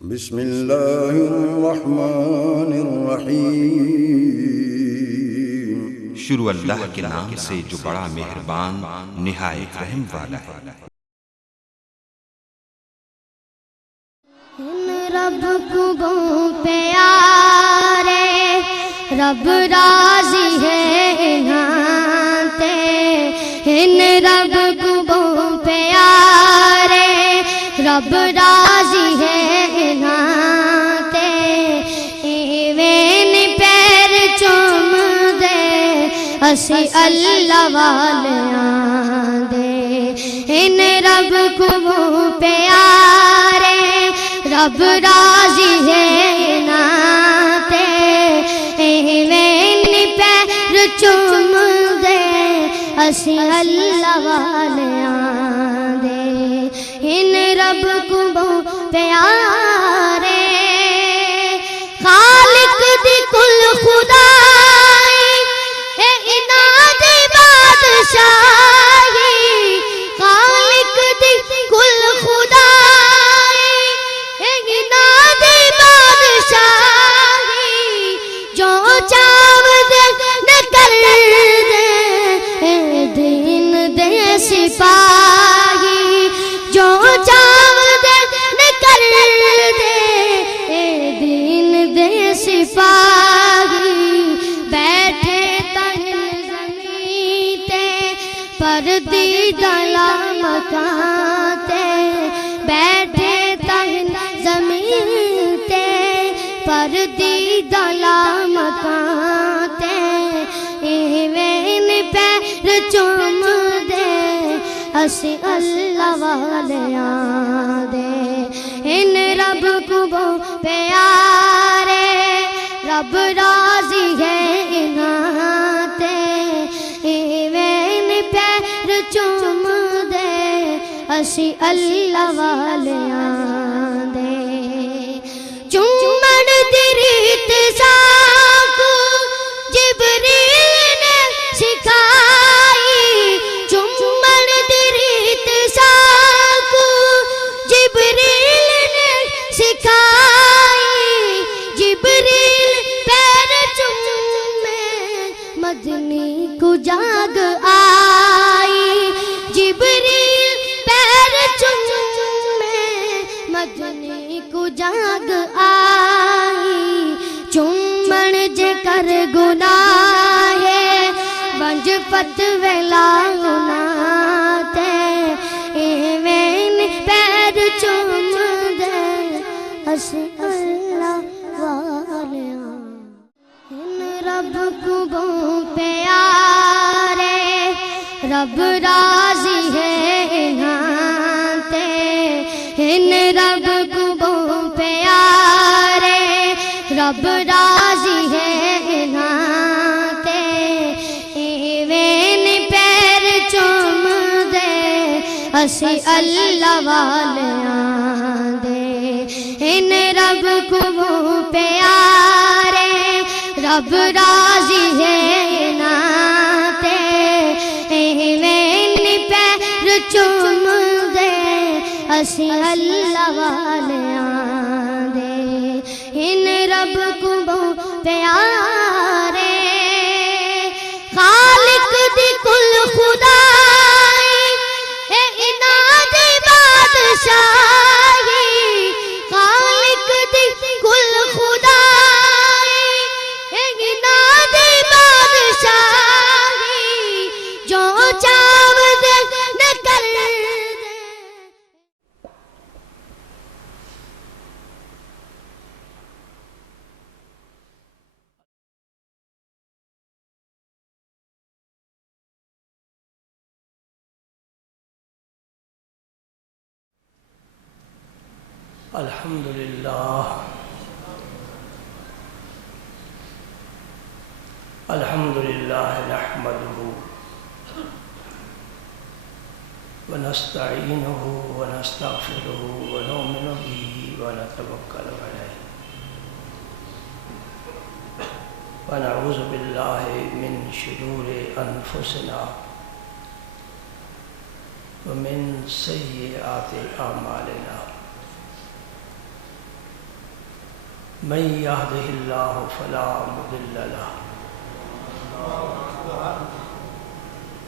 بسم اللہ الرحمن الرحیم۔ شروع اللہ کے نام سے جو بڑا مہربان نہایت رحم والا ہے۔ رب کو پیارے رب راضی ہے نہاتے، ان رب کو پیارے رب راضی ہے نہاتے، ایویں پیر چوم دے اسی اللہ والیاں دے، ان رب کو پیارے رب راضی ہے ناتے، ایویں پیر چوم دے اسی اللہ والیاں دے، ان رب کو پیارے خالق دی کل خدائی اے اناد بادشاہی، خالق دی کل خدائی اے اناد بادشاہی، جو چاو دے نہ کر دے اے دین دے سپاہی، جو چاو دے نہ کر دے اے دین دے سپاہی، بیٹھے تہن زمین تے پردیدہ مکان تے، بیٹھے تہن زمین تے پردیدہ مکان تے، ایویں پیر چوم دے اسی اللہ والیاں دے، ان رب کو پیارے رب راضی ہے نہاتے، ایویں پیر چوم دے اسی اللہ والیاں دے، چومن دی ریت ساکو جبریل نے سکھائی، چومن دی ریت ساکو جبریل نے سکھائی، جبریل پیر چومے مدنی کو جاگ آئی، جبریل پیر چومے مدنی کو جاگ آئی، چومن جے کر گناہ ونج فتوے لاؤنا تے، ایویں پیر چوم دے اسی اللہ والیاں، ان رب کو پیارے رب راضی ہے نہاتے، ان رب کو پیارے رب راضی ہے نہاتے، ایویں پیر چوم دے اسی اللہ والیاں دے، ان رب کو پیارے رب راضی ہے نہاتے، ایویں پیر چوم دے اسی اللہ والیاں دے، ان رب کو پیارے خالق دی کل خدائی اے اناد بادشاہی، خالق دی کل خدائی اے اناد بادشاہی، جو چاو دے نہ کر دے۔ الحمدللہ الحمدللہ نحمدہ ونستعینہ ونستغفرہ ونؤمن بہ ونتوکل علیہ ونعوذ باللہ من شرور انفسنا ومن سیئات اعمالنا من يهده الله فلا مضل له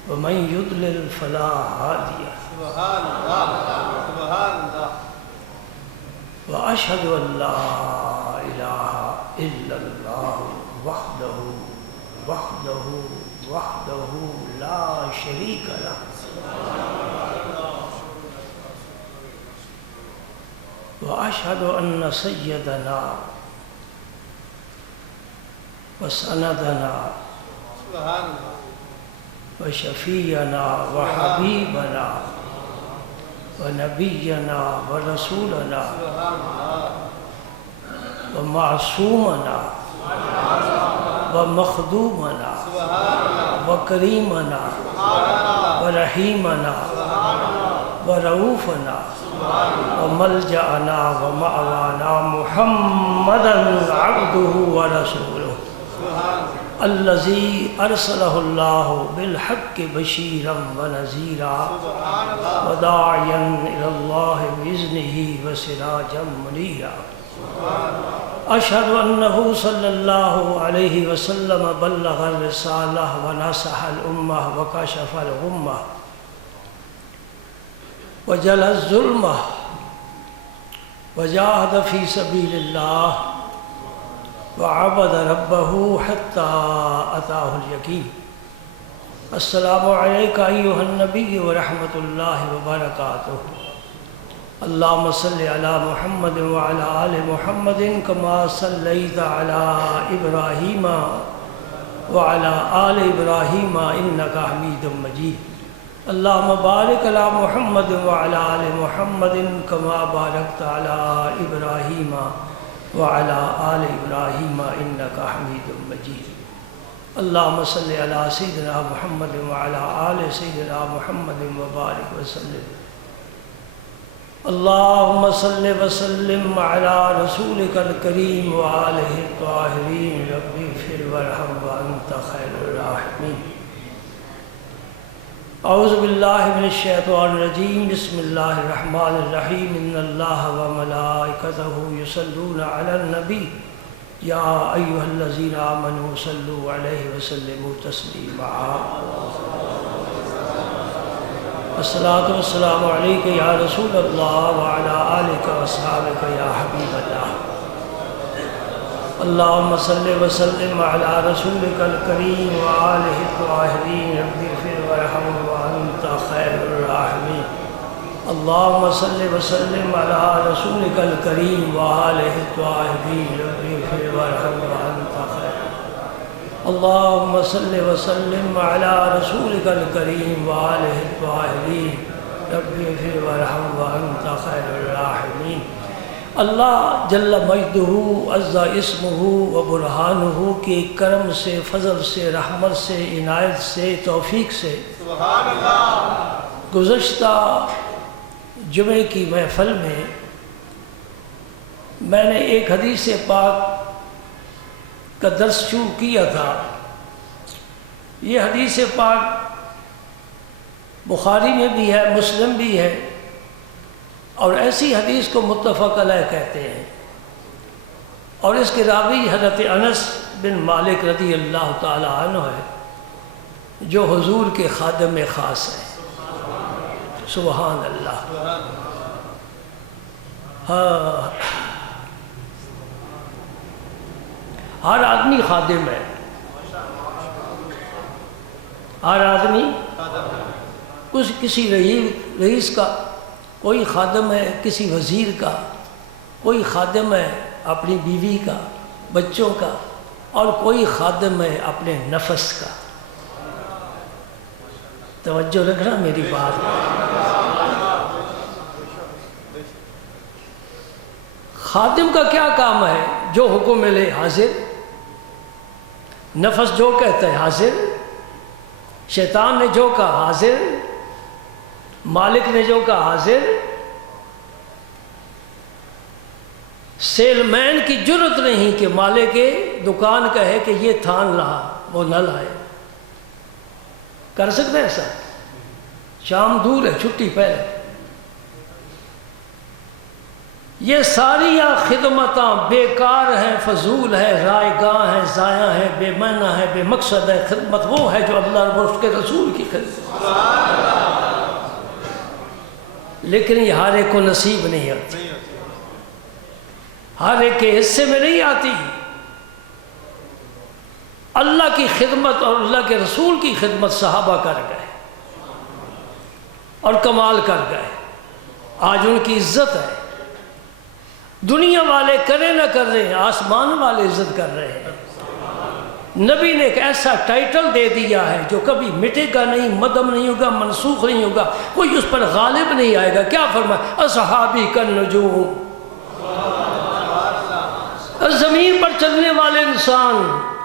ومن يضلل فلا هادي له وأشهد أن لا إله إلا الله وحده لا شريك له وأشهد أن سيدنا وسندنا وشفينا وحبيبنا ونبينا ورسولنا ومعصومنا ومخدومنا وكريمنا ورحيمنا ورؤوفنا وملجأنا ومأوانا محمدا عبده ورسوله الذي أرسله الله بالحق بشيرا ونذيرا وداعيا إلى الله بإذنه وسراجا منيرا أشهد أنه صلى الله عليه وسلم بلغ الرسالة ونصح الأمة وكشف الغمة وجلى الظلمة وجاهد في سبيل الله وعبد ربه حتى أتاه اليقين. السلام عليك أيها النبي ورحمة الله وبركاته. اللهم صل على محمد وعلى آل محمد كما صليت على إبراهيم وعلى آل إبراهيم إنك حميد مجيد. اللهم بارك على محمد وعلى آل محمد كما باركت على إبراهيم وعلى آل إبراهيم إنك حميد مجيد. اللهم صل على سيدنا محمد وعلى آل سيدنا محمد وبارك وسلم. اللهم صل وسلم على رسولك الكريم وآله الطاهرين. رب اغفر وارحم وأنت خير الراحمين. اعوذ باللہ من الشیطان الرجیم. بسم اللہ الرحمن الرحیم. ان اللہ وملائکتہ یصلون علی النبی یا ایہا الذین آمنوا صلوا علیہ وسلموا تسلیما. الصلاۃ والسلام علیک یا رسول اللہ وعلی آلک واصحابک یا حبیب اللہ. اللہم صل وسلم علی رسولک الکریم وآلہ الطاہرین. رب اغفر وارحم وانت خیر الراحمین. اللہم صل وسلم علی رسولک الکریم وآلہ الطاہرین. رب اغفر وارحم وانت خیر. اللہم صل وسلم علی رسولک الکریم وآلہ الطاہرین. رب اغفر وارحم وانت خیر الراحمین. اللہ جل مجدہ عز اسمہ و برہانہ کے کرم سے، فضل سے، رحمت سے، عنایت سے، توفیق سے سبحان اللہ گزشتہ جمعے کی محفل میں نے ایک حدیث پاک کا درس شروع کیا تھا. یہ حدیث پاک بخاری میں بھی ہے، مسلم بھی ہے، اور ایسی حدیث کو متفق علیہ کہتے ہیں. اور اس کے راوی حضرت انس بن مالک رضی اللہ تعالی عنہ ہے، جو حضور کے خادم خاص ہیں. سبحان اللہ. ہاں، ہر آدمی خادم ہے، ہر آدمی کسی رئیس کا کوئی خادم ہے، کسی وزیر کا کوئی خادم ہے، اپنی بیوی کا، بچوں کا، اور کوئی خادم ہے اپنے نفس کا. توجہ رکھنا میری بات. خادم کا کیا کام ہے؟ جو حکم ملے حاضر، نفس جو کہتا ہے حاضر، شیطان نے جو کہا حاضر، مالک نے جو کہا حاضر. سیل مین کی جرت نہیں کہ مالک دکان کہے کہ یہ تھان رہا وہ نہ لائے. کر سکتے ہیں ایسا؟ شام دور ہے، چھٹی پہلے. یہ ساری خدمتاں بیکار ہیں، فضول ہے، رائگاں ہیں، ضائع ہیں، بے معنی ہے، بے مقصد ہے۔ خدمت وہ ہے جو اللہ اور اس کے رسول کی خدمت، لیکن یہ ہر ایک کو نصیب نہیں آتی، ہر ایک کے حصے میں نہیں آتی۔ اللہ کی خدمت اور اللہ کے رسول کی خدمت صحابہ کر گئے اور کمال کر گئے، آج ان کی عزت ہے۔ دنیا والے کرے نہ کر رہے ہیں، آسمان والے عزت کر رہے ہیں۔ نبی نے ایک ایسا ٹائٹل دے دیا ہے جو کبھی مٹے گا نہیں، مدم نہیں ہوگا، منسوخ نہیں ہوگا، کوئی اس پر غالب نہیں آئے گا۔ کیا فرمایا؟ اصحابی کالنجوم، زمین پر چلنے والے انسان،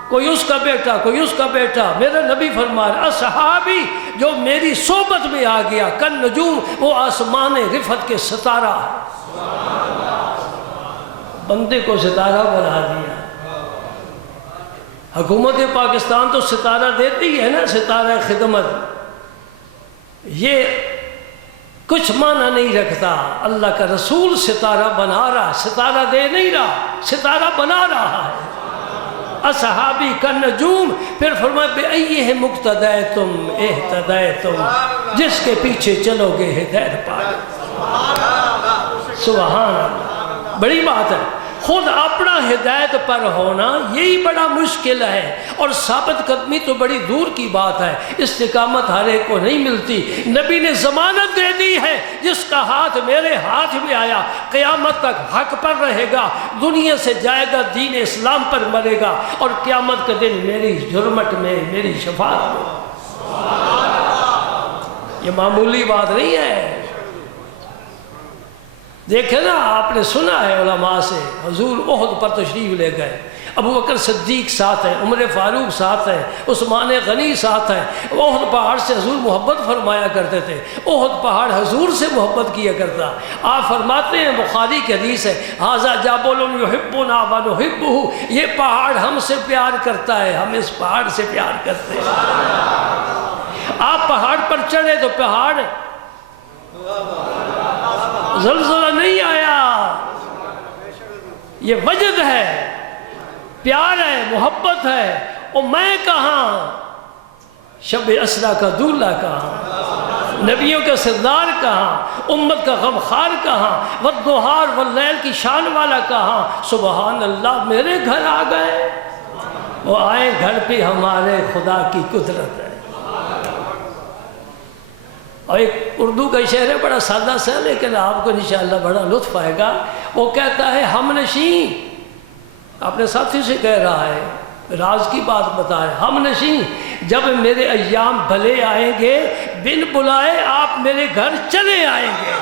کوئی اس کا بیٹا، کوئی اس کا بیٹا، میرا نبی فرما رہا اصحابی جو میری صحبت میں آ گیا، کالنجوم وہ آسمان رفعت کے ستارہ ہے۔ بندے کو ستارہ بنا دیا۔ حکومت پاکستان تو ستارہ دیتی ہے نا، ستارہ خدمت، یہ کچھ معنی نہیں رکھتا۔ اللہ کا رسول ستارہ بنا رہا، ستارہ دے نہیں رہا، ستارہ بنا رہا ہے۔ اصحابی کالنجوم، پھر فرمایا بِأَيِّهِمْ مُقْتَدَيْتُمْ اِهْتَدَيْتُمْ، جس کے پیچھے چلو گے ہدایت پائے۔ سبحان اللہ، بڑی بات ہے۔ خود اپنا ہدایت پر ہونا یہی بڑا مشکل ہے، اور ثابت قدمی تو بڑی دور کی بات ہے۔ استقامت ہر ایک کو نہیں ملتی۔ نبی نے ضمانت دے دی ہے، جس کا ہاتھ میرے ہاتھ میں آیا قیامت تک حق پر رہے گا، دنیا سے جائے گا، دین اسلام پر مرے گا، اور قیامت کے دن میری جرمٹ میں، میری شفاعت میں۔ یہ معمولی بات نہیں ہے۔ دیکھیں نا، آپ نے سنا ہے علماء سے، حضور احد پر تشریف لے گئے، ابو بکر صدیق ساتھ ہیں، عمر فاروق ساتھ ہیں، عثمان غنی ساتھ ہیں۔ احد پہاڑ سے حضور محبت فرمایا کرتے تھے، احد پہاڑ حضور سے محبت کیا کرتا۔ آپ فرماتے ہیں، بخاری کی حدیث ہے، ھذا جبل یحبنا ونحبہ، یہ پہاڑ ہم سے پیار کرتا ہے، ہم اس پہاڑ سے پیار کرتے ہیں۔ آپ پہاڑ پر چڑھے تو پہاڑ زلزلہ نہیں آیا، یہ وجد ہے، پیار ہے، محبت ہے۔ اور میں کہاں، شب اسرا کا دولہ کہاں، نبیوں کا سردار کہاں، امت کا غمخار کہاں، والضحیٰ واللیل کی شان والا کہاں۔ سبحان اللہ، میرے گھر آ گئے، وہ آئے گھر پہ، ہمارے خدا کی قدرت ہے۔ اور ایک اردو کا شعر ہے، بڑا سادہ سا، لیکن آپ کو انشاءاللہ بڑا لطف آئے گا۔ وہ کہتا ہے، ہم نشین، اپنے ساتھی سے کہہ رہا ہے، راز کی بات بتا رہے، ہم نشین جب میرے ایام بھلے آئیں گے، بن بلائے آپ میرے گھر چلے آئیں گے۔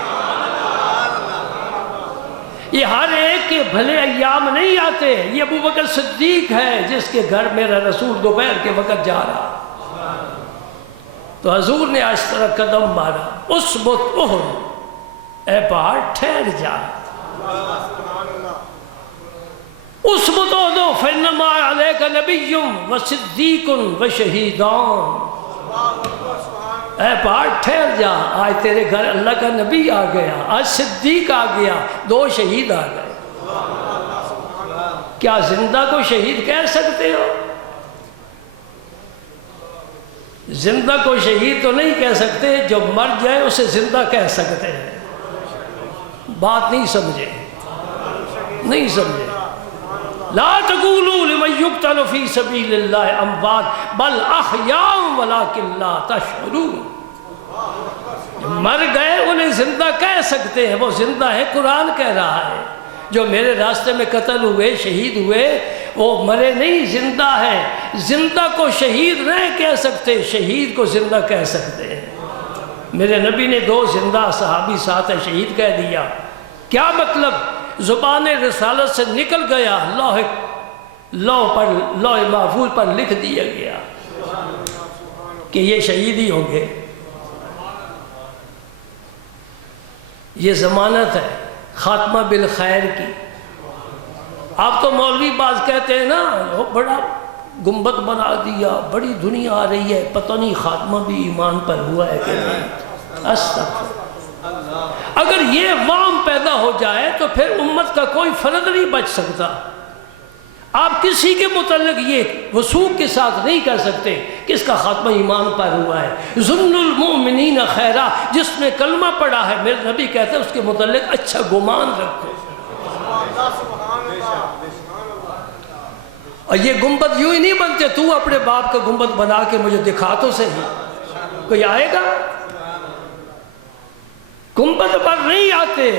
یہ ہر ایک کے بھلے ایام نہیں آتے۔ یہ ابو بکر صدیق ہے جس کے گھر میرا رسول دوپہر کے وقت جا رہا، تو حضور نے اس طرح قدم مارا، اثبت احد، اے پہاڑ ٹھہر جا، اثبت احد فانما علیک نبی وصدیق وشہیدان، اے پہاڑ ٹھہر جا، آج تیرے گھر اللہ کا نبی آ گیا، آج صدیق آ گیا، 2 شہید آ گئے۔ کیا زندہ کو شہید کہہ سکتے ہو؟ زندہ کو شہید تو نہیں کہہ سکتے، جو مر جائے اسے زندہ کہہ سکتے ہیں۔ بات نہیں سمجھے، نہیں سمجھے۔ لا تقولوا لمن يقتل في سبيل الله اموات بل احياء ولكن لا تشعرون۔ مر گئے انہیں زندہ کہہ سکتے ہیں، وہ زندہ ہے، قرآن کہہ رہا ہے۔ جو میرے راستے میں قتل ہوئے، شہید ہوئے، وہ مرے نہیں، زندہ ہے۔ زندہ کو شہید نہیں کہہ سکتے، شہید کو زندہ کہہ سکتے ہیں۔ میرے نبی نے 2 زندہ صحابی ساتھ ہے، شہید کہہ دیا۔ کیا مطلب؟ زبان رسالت سے نکل گیا، لوح محفوظ پر لکھ دیا گیا کہ یہ شہید ہی ہوں گے۔ یہ ضمانت ہے خاتمہ بالخیر کی۔ آپ تو مولوی باز کہتے ہیں نا، وہ بڑا گنبد بنا دیا، بڑی دنیا آ رہی ہے، پتہ نہیں خاتمہ بھی ایمان پر ہوا ہے کہ نہیں۔ استغفر اگر یہ وام پیدا ہو جائے تو پھر امت کا کوئی فرد نہیں بچ سکتا۔ آپ کسی کے متعلق یہ وثوق کے ساتھ نہیں کہہ سکتے کہ اس کا خاتمہ ایمان پر ہوا ہے۔ ظن المؤمنین خیرا، جس نے کلمہ پڑھا ہے میرے نبی کہتے ہیں اس کے متعلق اچھا گمان رکھو۔ اور یہ گنبد یوں ہی نہیں بنتے، تو اپنے باپ کا گنبد بنا کے مجھے دکھا تو صحیح، کوئی آئے گا؟ گنبد پر نہیں آتے،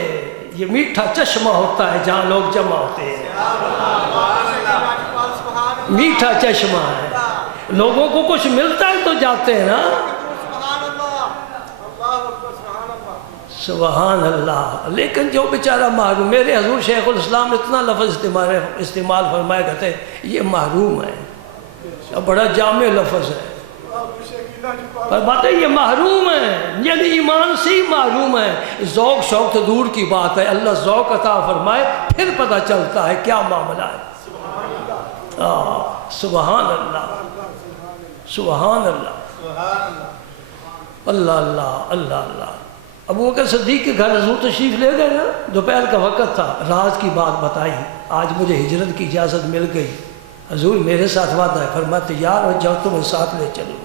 یہ میٹھا چشمہ ہوتا ہے جہاں لوگ جمع ہوتے ہیں، میٹھا چشمہ ہے، لوگوں کو کچھ ملتا ہے تو جاتے ہیں نا۔ سبحان اللہ۔ لیکن جو بیچارہ محروم، میرے حضور شیخ الاسلام اتنا لفظ استعمال فرمایا کرتے ہیں، یہ محروم ہے، بڑا جامع لفظ ہے، پر بات ہے یہ محروم ہے، یعنی ایمان سے ہی محروم ہے۔ ذوق شوق تو دور کی بات ہے، اللہ ذوق عطا فرمائے پھر پتہ چلتا ہے کیا معاملہ ہے۔ سبحان اللہ، سبحان اللہ، اللہ اللہ اللہ اللہ۔ ابو بکر صدیق کے گھر حضور تشریف لے گئے نا، دوپہر کا وقت تھا، راز کی بات بتائی، آج مجھے ہجرت کی اجازت مل گئی، حضور میرے ساتھ وعدہ ہے، فرمایا تیار ہو جاؤ تمہیں ساتھ لے چلو۔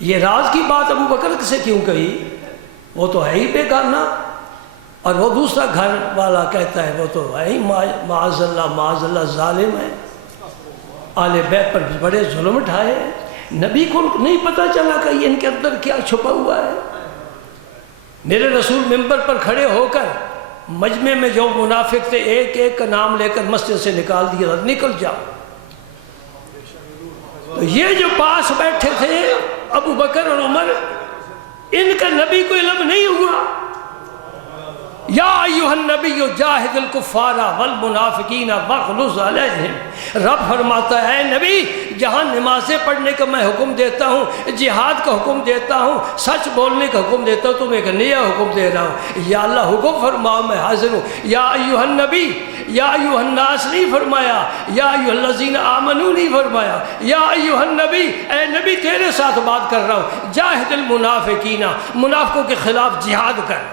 یہ راز کی بات ابو بکر سے کیوں کہی؟ وہ تو ہے ہی بیگانہ، اور وہ دوسرا گھر والا کہتا ہے وہ تو ہے ہی معاذ اللہ ظالم ہے، آل بیت پر بڑے ظلم اٹھائے ہیں۔ نبی کو نہیں پتہ چلا کہ ان کے اندر کیا چھپا ہوا ہے۔ میرے رسول منبر پر کھڑے ہو کر مجمع میں جو منافق تھے ایک ایک کا نام لے کر مسجد سے نکال دیا، نکل جاؤ۔ تو یہ جو پاس بیٹھے تھے ابو بکر اور عمر، ان کا نبی کو علم نہیں ہوا۔ یا ایھا النبی جاہد الکفار والمنافقین واغلظ علیہم، رب فرماتا ہے اے نبی جہاں نمازیں پڑھنے کا میں حکم دیتا ہوں، جہاد کا حکم دیتا ہوں، سچ بولنے کا حکم دیتا ہوں، تمہیں ایک نیا حکم دے رہا ہوں، یا اللہ حکم فرماؤ میں حاضر ہوں۔ یا ایھا النبی، یا ایھا الناس نہیں فرمایا، یا ایھا الذین آمنوا نہیں فرمایا، یا ایھا النبی، اے نبی تیرے ساتھ بات کر رہا ہوں، جاہد المنافقین، منافقوں کے خلاف جہاد کر۔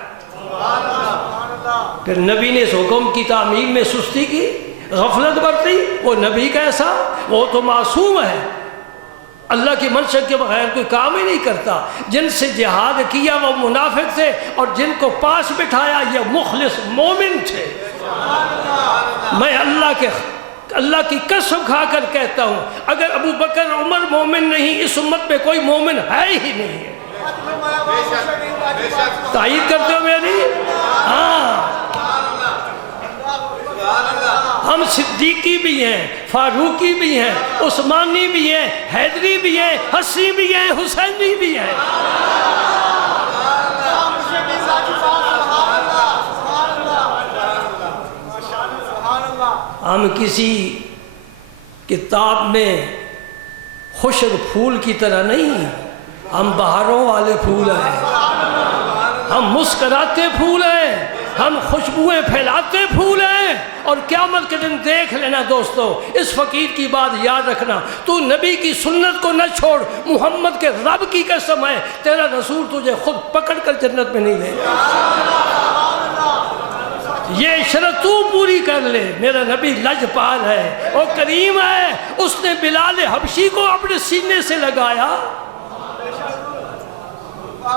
پھر نبی نے اس حکم کی تعمیل میں سستی کی، غفلت برتی، وہ نبی کیسا، وہ تو معصوم ہے، اللہ کی منشا کے بغیر کوئی کام ہی نہیں کرتا۔ جن سے جہاد کیا وہ منافق تھے، اور جن کو پاس بٹھایا یہ مخلص مومن تھے۔ میں اللہ کی قسم کھا کر کہتا ہوں اگر ابو بکر عمر مومن نہیں، اس امت میں کوئی مومن ہے ہی نہیں ہے۔ تائید کرتے ہو میری؟ ہاں، ہم صدیقی بھی ہیں، فاروقی بھی ہیں، عثمانی بھی ہیں، حیدری بھی ہیں، حسنی بھی ہیں، حسینی بھی ہیں۔ ہم کسی کتاب میں خشک پھول کی طرح نہیں، ہم بہاروں والے پھول ہیں، ہم مسکراتے پھول ہیں، ہم خوشبوئیں پھیلاتے پھول ہیں۔ اور قیامت کے دن دیکھ لینا دوستو، اس فقیر کی بات یاد رکھنا، تو نبی کی سنت کو نہ چھوڑ، محمد کے رب کی قسم ہے تیرا رسول تجھے خود پکڑ کر جنت میں نہیں لے جائے۔ یہ شرط تو پوری کر لے، میرا نبی لجپال ہے، وہ کریم ہے، اس نے بلال حبشی کو اپنے سینے سے لگایا۔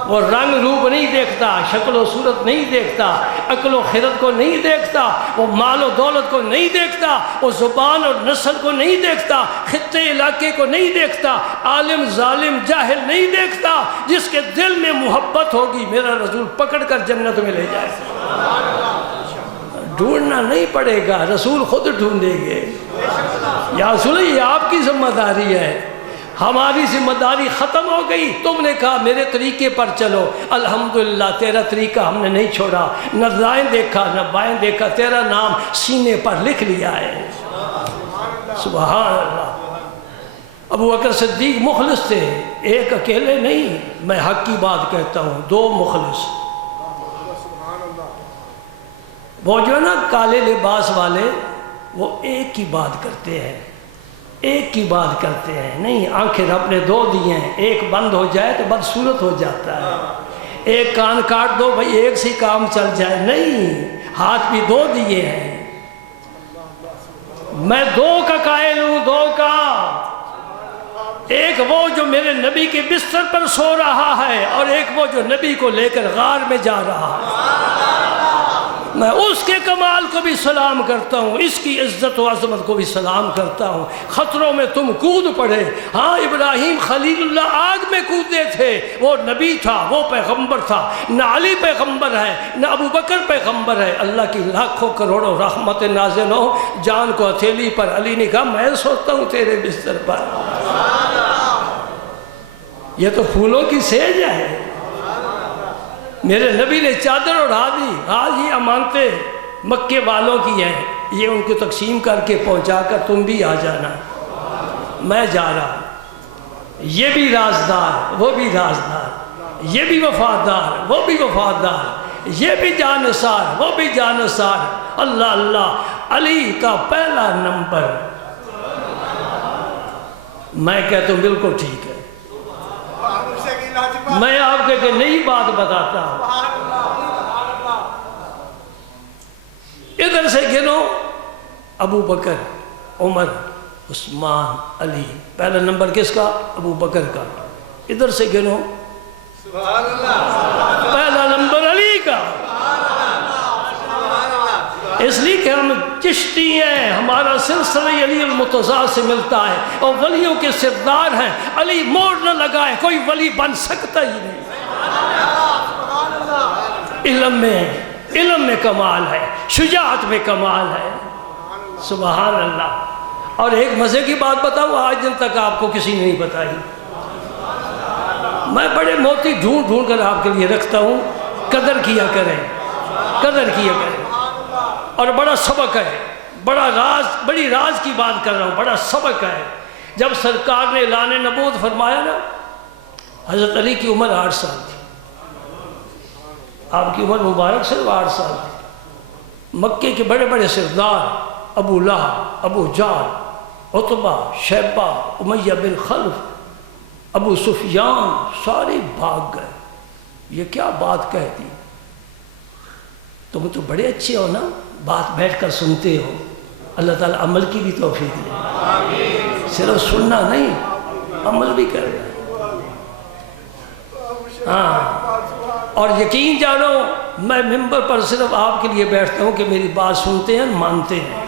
وہ رنگ روپ نہیں دیکھتا، شکل و صورت نہیں دیکھتا، عقل و خرد کو نہیں دیکھتا، وہ مال و دولت کو نہیں دیکھتا، وہ زبان اور نسل کو نہیں دیکھتا، خطے علاقے کو نہیں دیکھتا، عالم ظالم جاہل نہیں دیکھتا، جس کے دل میں محبت ہوگی میرا رسول پکڑ کر جنت میں لے جائے۔ ڈھونڈنا نہیں پڑے گا، رسول خود ڈھونڈیں گے۔ یا رسول یہ آپ کی ذمہ داری ہے، ہماری ذمہ داری ختم ہو گئی۔ تم نے کہا میرے طریقے پر چلو، الحمدللہ تیرا طریقہ ہم نے نہیں چھوڑا، نہ دائیں دیکھا نہ بائیں دیکھا، تیرا نام سینے پر لکھ لیا ہے۔ سبحان اللہ۔ ابو بکر صدیق مخلص تھے، ایک اکیلے نہیں، میں حق کی بات کہتا ہوں، دو مخلص۔ وہ جو ہے نا کالے لباس والے، وہ ایک کی بات کرتے ہیں، ایک کی بات کرتے ہیں، نہیں آنکھیں رب نے دو دی ہیں، ایک بند ہو جائے تو بدصورت ہو جاتا ہے، ایک کان کاٹ دو بھائی ایک سے کام چل جائے، نہیں، ہاتھ بھی دو دیے ہیں۔ میں دو کا قائل ہوں، دو کا، ایک وہ جو میرے نبی کے بستر پر سو رہا ہے اور ایک وہ جو نبی کو لے کر غار میں جا رہا ہے۔ میں اس کے کمال کو بھی سلام کرتا ہوں، اس کی عزت و عظمت کو بھی سلام کرتا ہوں۔ خطروں میں تم کود پڑے، ہاں ابراہیم خلیل اللہ آگ میں کودے تھے، وہ نبی تھا، وہ پیغمبر تھا، نہ علی پیغمبر ہے نہ ابو بکر پیغمبر ہے۔ اللہ کی لاکھوں کروڑوں رحمت نازل ہو، جان کو ہتھیلی پر، علی نے کہا میں سوتا ہوں تیرے بستر پر۔ یہ تو پھولوں کی سیج ہے۔ میرے نبی نے چادر اڑا دی، آج یہ امانتیں مکے والوں کی ہیں، یہ ان کو تقسیم کر کے پہنچا کر تم بھی آ جانا، میں جا رہا ہوں۔ یہ بھی رازدار، وہ بھی رازدار، یہ بھی وفادار، وہ بھی وفادار، یہ بھی جانثار، وہ بھی جانثار۔ اللہ اللہ، علی کا پہلا نمبر۔ میں کہتا ہوں بالکل ٹھیک ہے۔ میں آپ کے نئی بات بتاتا ہوں، ادھر سے گنو ابو بکر، عمر، عثمان، علی، پہلا نمبر کس کا؟ ابو بکر کا۔ ادھر سے گنو، پہلا نمبر علی کا۔ اس لیے کہ ہم چشتی ہیں، ہمارا سلسلہ علی المرتضیٰ سے ملتا ہے اور ولیوں کے سردار ہیں۔ علی موڑ نہ لگائے کوئی ولی بن سکتا ہی نہیں۔ علم میں کمال ہے، شجاعت میں کمال ہے، سبحان اللہ۔ اور ایک مزے کی بات بتاؤں، آج دن تک آپ کو کسی نے نہیں بتائی، میں بڑے موتی ڈھونڈ ڈھونڈ کر آپ کے لیے رکھتا ہوں، قدر کیا کریں، قدر کیا کریں۔ اور بڑا سبق ہے، بڑا راز، بڑی راز کی بات کر رہا ہوں، بڑا سبق ہے۔ جب سرکار نے اعلان نبوت فرمایا نا، حضرت علی کی عمر 8 سال تھی، آپ کی عمر مبارک صرف 8 سال تھی۔ مکے کے بڑے بڑے سردار، ابو لہب، ابو جہل، عتبہ، شیبہ، امیہ بن خلف، ابو سفیان، سارے بھاگ گئے۔ یہ کیا بات کہہ دی؟ تم تو بڑے اچھے ہو نا، بات بیٹھ کر سنتے ہو، اللہ تعالیٰ عمل کی بھی توفیق دے، صرف سننا نہیں، عمل بھی کر رہا ہے۔ ہاں، اور یقین جانو میں ممبر پر صرف آپ کے لیے بیٹھتا ہوں کہ میری بات سنتے ہیں، مانتے ہیں،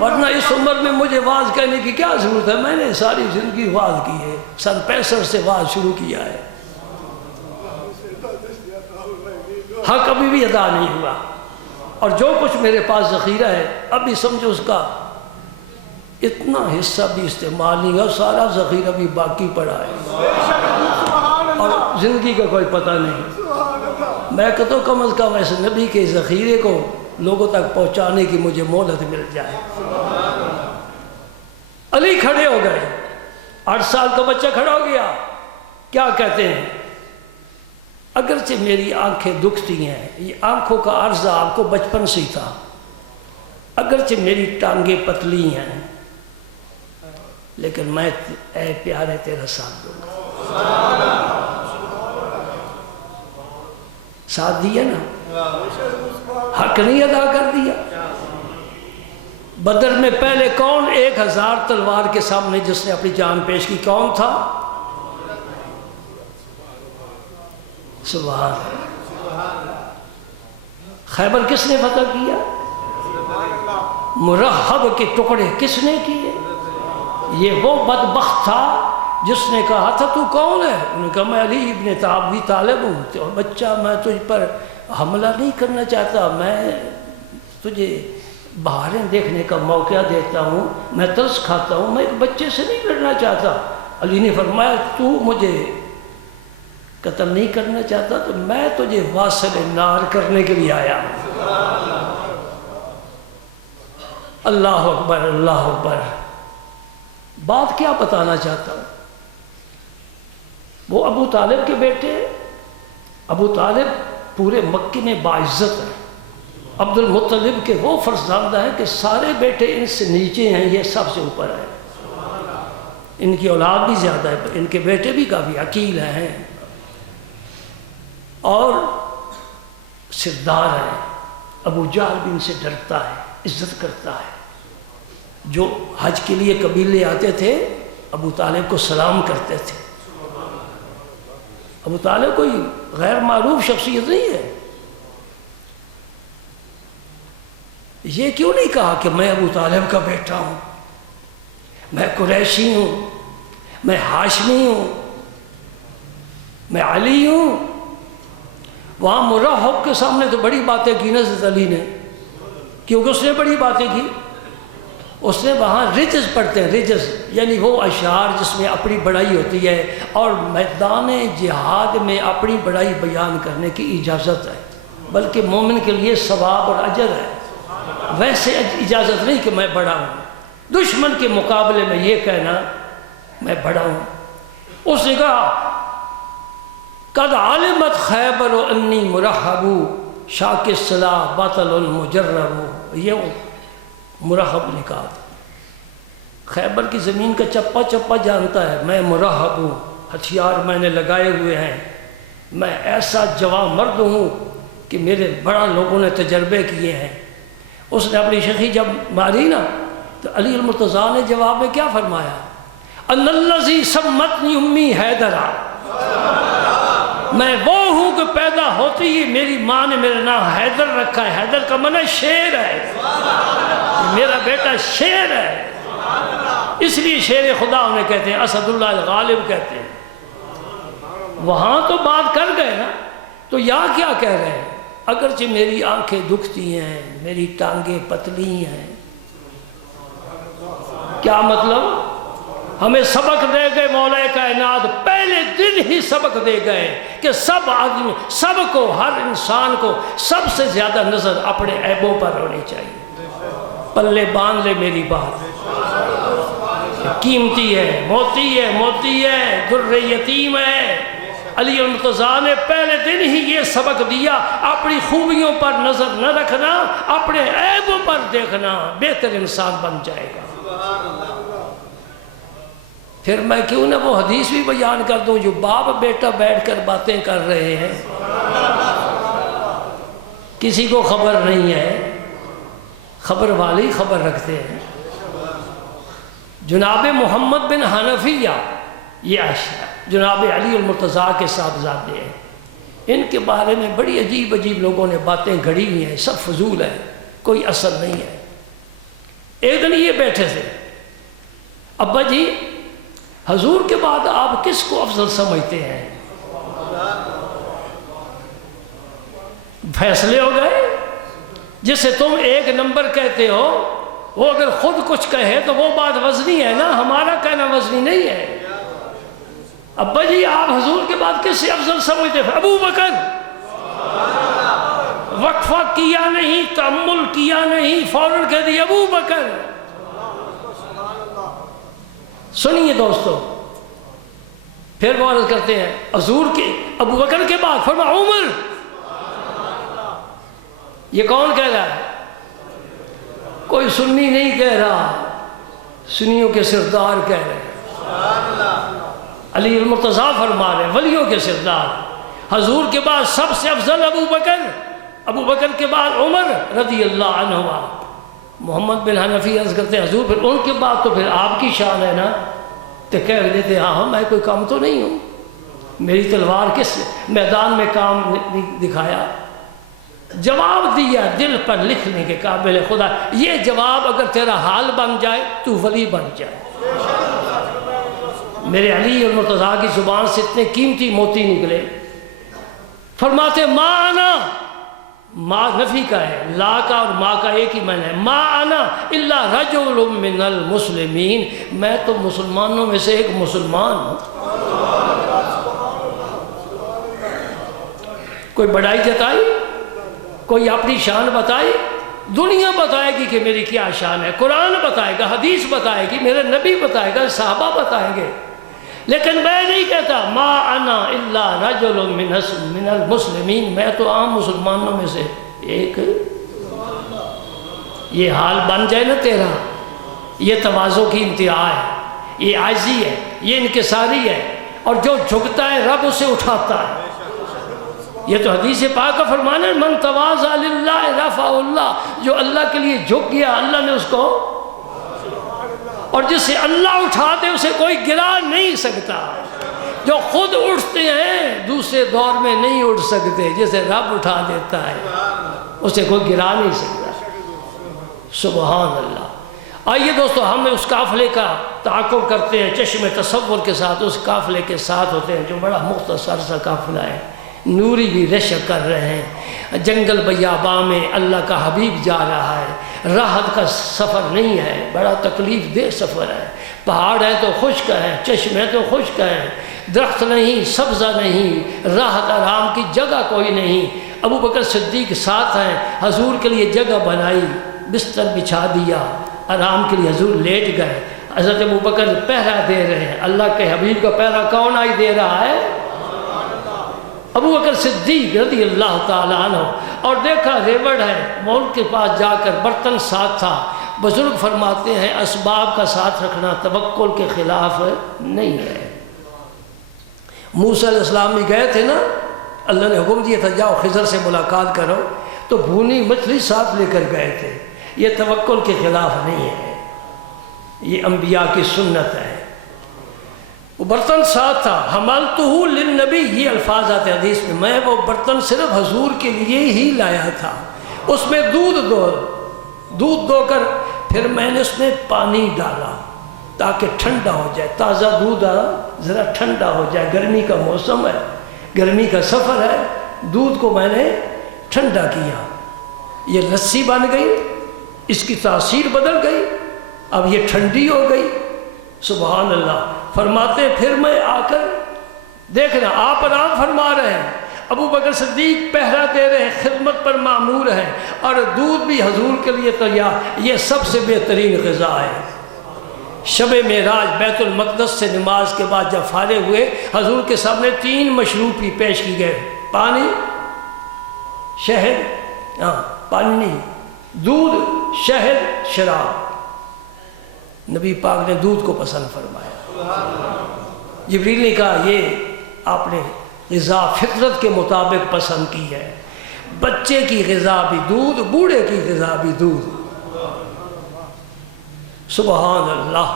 ورنہ اس عمر میں مجھے واز کہنے کی کیا ضرورت ہے؟ میں نے ساری زندگی واز کی ہے، سن 65 سے واز شروع کیا ہے، حق ابھی بھی ادا نہیں ہوا، اور جو کچھ میرے پاس ذخیرہ ہے ابھی سمجھو اس کا اتنا حصہ بھی استعمال نہیں ہوا، سارا ذخیرہ بھی باقی پڑا ہے، اور زندگی کا کوئی پتہ نہیں۔ میں کہتا ہوں کم از کم ایسے نبی کے ذخیرے کو لوگوں تک پہنچانے کی مجھے مہلت مل جائے۔ علی کھڑے ہو گئے، 8 سال کا بچہ کھڑا ہو گیا، کیا کہتے ہیں؟ اگرچہ میری آنکھیں دکھتی ہیں، یہ آنکھوں کا عرض آپ کو بچپن سے ہی تھا، اگرچہ میری ٹانگیں پتلی ہیں، لیکن میں اے پیارے تیرا ساتھ دوں گا۔ ساتھ دیا نا، حق نہیں ادا کر دیا۔ بدر میں پہلے کون 1000 تلوار کے سامنے جس نے اپنی جان پیش کی، کون تھا؟ سبحان اللہ۔ خیبر کس نے فتح کیا؟ مرحب کے ٹکڑے کس نے کیے؟ یہ وہ بدبخت تھا جس نے کہا تھا تو کون ہے؟ انہوں نے کہا میں علی ابن ابی طالب ہوں، اور بچہ میں تجھ پر حملہ نہیں کرنا چاہتا، میں تجھے بہاریں دیکھنے کا موقع دیتا ہوں، میں ترس کھاتا ہوں، میں ایک بچے سے نہیں لڑنا چاہتا۔ علی نے فرمایا تو مجھے قتل نہیں کرنا چاہتا تو میں تجھے واصل نار کرنے کے لیے آیا ہوں۔ اللہ اکبر، اللہ اکبر۔ بات کیا بتانا چاہتا ہوں؟ وہ ابو طالب کے بیٹے، ابو طالب پورے مکے میں باعزت ہیں، عبد المطلب کے وہ فرزندہ ہیں کہ سارے بیٹے ان سے نیچے ہیں، یہ سب سے اوپر ہے، ان کی اولاد بھی زیادہ ہے، ان کے بیٹے بھی کافی عقیل ہیں، اور سردار ہیں، ابو جہل بھی ان سے ڈرتا ہے، عزت کرتا ہے۔ جو حج کے لیے قبیلے آتے تھے ابو طالب کو سلام کرتے تھے۔ ابو طالب کوئی غیر معروف شخصیت نہیں ہے۔ یہ کیوں نہیں کہا کہ میں ابو طالب کا بیٹا ہوں، میں قریشی ہوں، میں ہاشمی ہوں، میں علی ہوں؟ وہاں مرحب کے سامنے تو بڑی باتیں کی حضرت علی نے، کیونکہ اس نے بڑی باتیں کی۔ اس نے وہاں رجز پڑھتے ہیں، رجز یعنی وہ اشعار جس میں اپنی بڑائی ہوتی ہے، اور میدان جہاد میں اپنی بڑائی بیان کرنے کی اجازت ہے، بلکہ مومن کے لیے ثواب اور اجر ہے۔ ویسے اجازت نہیں کہ میں بڑا ہوں، دشمن کے مقابلے میں یہ کہنا میں بڑا ہوں۔ اس نے کہا قد علمت خیبر انی مرحب شاک الصلاح باطل المجرب۔ یہ مرحب نے کہا تھا، خیبر کی زمین کا چپا چپا جانتا ہے، میں مرحب ہوں، ہتھیار میں نے لگائے ہوئے ہیں، میں ایسا جوان مرد ہوں کہ میرے بڑا لوگوں نے تجربے کیے ہیں۔ اس نے اپنی شیخی جب ماری نا تو علی المرتضیٰ نے جواب میں کیا فرمایا؟ ان الذی سمتنی امی حیدرا، میں وہ ہوں کہ پیدا ہوتی ہی میری ماں نے میرا نام حیدر رکھا ہے۔ حیدر کا معنی شیر ہے، میرا بیٹا شیر ہے، اس لیے شیر خدا انہیں کہتے ہیں، اسد اللہ الغالب کہتے ہیں۔ وہاں تو بات کر گئے نا، تو یہاں کیا کہہ رہے ہیں؟ اگرچہ میری آنکھیں دکھتی ہیں، میری ٹانگیں پتلی ہیں، کیا مطلب؟ ہمیں سبق دے گئے مولا کائنات، پہلے دن ہی سبق دے گئے کہ سب آدمی، سب کو، ہر انسان کو سب سے زیادہ نظر اپنے عیبوں پر ہونی چاہیے۔ پلے باندھ لے میری بات، قیمتی ہے، موتی ہے، در یتیم ہے۔ علی المرتضیٰ نے پہلے دن ہی یہ سبق دیا، اپنی خوبیوں پر نظر نہ رکھنا، اپنے عیبوں پر دیکھنا، بہتر انسان بن جائے گا۔ پھر میں کیوں نہ وہ حدیث بھی بیان کر دوں جو باپ بیٹا بیٹھ کر باتیں کر رہے ہیں، کسی کو خبر نہیں ہے، خبر والی خبر رکھتے ہیں۔ جناب محمد بن حنفیہ، یہ جناب علی المرتضیٰ کے صاحبزادے ہیں، ان کے بارے میں بڑی عجیب عجیب لوگوں نے باتیں گھڑی ہوئی ہیں، سب فضول ہے، کوئی اثر نہیں ہے۔ ایک دن یہ بیٹھے تھے، ابا جی حضور کے بعد آپ کس کو افضل سمجھتے ہیں؟ فیصلے ہو گئے، جسے تم ایک نمبر کہتے ہو وہ اگر خود کچھ کہے تو وہ بات وزنی ہے نا، ہمارا کہنا وزنی نہیں ہے۔ ابا جی آپ حضور کے بعد کس سے افضل سمجھتے ہیں؟ ابو بکر۔ وقفہ کیا نہیں، تأمل کیا نہیں، فوراً کہہ دی ابو بکر۔ سنیے دوستو، پھر وہ عرض کرتے ہیں حضور کے ابو بکر کے بعد فرما عمر۔ یہ کون کہہ رہا ہے؟ کوئی سنی نہیں کہہ رہا، سنیوں کے سردار کہہ رہے ہیں۔ علی المرتضیٰ فرما رہے ہیں ولیوں کے سردار، حضور کے بعد سب سے افضل ابو بکر، ابو بکر کے بعد عمر رضی اللہ عنہ۔ محمد بن حنفی عرض کرتے ہیں حضور پھر ان کے بعد تو پھر آپ کی شان ہے نا؟ تو کہہ دیتے ہاں میں کوئی کام تو نہیں ہوں، میری تلوار کس میدان میں کام دکھایا؟ جواب دیا دل پر لکھنے کے قابل خدا۔ یہ جواب اگر تیرا حال بن جائے تو ولی بن جائے۔ میرے علی اور مرتضیٰ کی زبان سے اتنے قیمتی موتی نکلے۔ فرماتے ما انا، ما نفی کا ہے، لا کا اور ما کا ایک ہی معنی ہے، ما انا الا رجل من المسلمین، میں تو مسلمانوں میں سے ایک مسلمان ہوں۔ کوئی بڑائی جتائی، کوئی اپنی شان بتائی؟ دنیا بتائے گی کہ میری کیا شان ہے، قرآن بتائے گا، حدیث بتائے گی، میرے نبی بتائے گا، صحابہ بتائیں گے، لیکن میں نہیں کہتا ما انا الا رجل من المسلمین، میں تو عام مسلمانوں میں سے ایک۔ یہ حال بن جائے نا تیرا، یہ تواضع کی انتہا ہے، یہ عاجزی ہے، یہ انکساری ہے، اور جو جھکتا ہے رب اسے اٹھاتا ہے۔ یہ تو حدیث پاک کا فرمان ہے، من تواضع للہ رفعہ اللہ، جو اللہ کے لیے جھک گیا اللہ نے اس کو، اور جسے اللہ اٹھا دے اسے کوئی گرا نہیں سکتا۔ جو خود اٹھتے ہیں دوسرے دور میں نہیں اٹھ سکتے، جسے رب اٹھا دیتا ہے اسے کوئی گرا نہیں سکتا۔ سبحان اللہ۔ آئیے دوستو، ہم اس قافلے کا تعاقب کرتے ہیں چشم تصور کے ساتھ، اس قافلے کے ساتھ ہوتے ہیں جو بڑا مختصر سا قافلہ ہے، نوری بھی رشک کر رہے ہیں، جنگل بیاباں میں اللہ کا حبیب جا رہا ہے، راحت کا سفر نہیں ہے، بڑا تکلیف دہ سفر ہے، پہاڑ ہے تو خشک ہے، چشم ہے تو خشک ہے، درخت نہیں، سبزہ نہیں، راحت آرام کی جگہ کوئی نہیں۔ ابو بکر صدیق ساتھ ہیں، حضور کے لیے جگہ بنائی، بستر بچھا دیا، آرام کے لیے حضور لیٹ گئے، حضرت ابو بکر پہرا دے رہے ہیں۔ اللہ کے حبیب کا پہرا کون آئی دے رہا ہے؟ ابو بکر صدیق رضی اللہ تعالیٰ عنہ۔ اور دیکھا ریوڑ ہے، مول کے پاس جا کر برتن ساتھ تھا۔ بزرگ فرماتے ہیں اسباب کا ساتھ رکھنا توکل کے خلاف نہیں ہے۔ موسیٰ علیہ السلام بھی گئے تھے نا، اللہ نے حکم دیا تھا جاؤ خضر سے ملاقات کرو، تو بھونی مچھلی ساتھ لے کر گئے تھے۔ یہ توکل کے خلاف نہیں ہے، یہ انبیاء کی سنت ہے۔ وہ برتن ساتھ تھا، حملتہ للنبی، یہ الفاظ آتے حدیث میں وہ برتن صرف حضور کے لیے ہی لایا تھا۔ اس میں دودھ دو کر پھر میں نے اس میں پانی ڈالا تاکہ ٹھنڈا ہو جائے، تازہ دودھ ذرا ٹھنڈا ہو جائے، گرمی کا موسم ہے، گرمی کا سفر ہے، دودھ کو میں نے ٹھنڈا کیا، یہ لسی بن گئی، اس کی تاثیر بدل گئی، اب یہ ٹھنڈی ہو گئی۔ سبحان اللہ۔ فرماتے پھر میں آ کر دیکھنا آپ آرام فرما رہے ہیں، ابو بکر صدیق پہرا دے رہے ہیں، خدمت پر معمور ہیں، اور دودھ بھی حضور کے لیے تیار۔ یہ سب سے بہترین غذا ہے۔ شب معراج بیت المقدس سے نماز کے بعد جب فارغ ہوئے، حضور کے سامنے 3 مشروب بھی پیش کی گئے، پانی، شہد، پانی، دودھ، شہد، شراب۔ نبی پاک نے دودھ کو پسند فرمایا۔ جبریل نے کہا یہ آپ نے غذا فطرت کے مطابق پسند کی ہے، بچے کی غذا بھی دودھ، بوڑھے کی غذا بھی دودھ۔ سبحان اللہ۔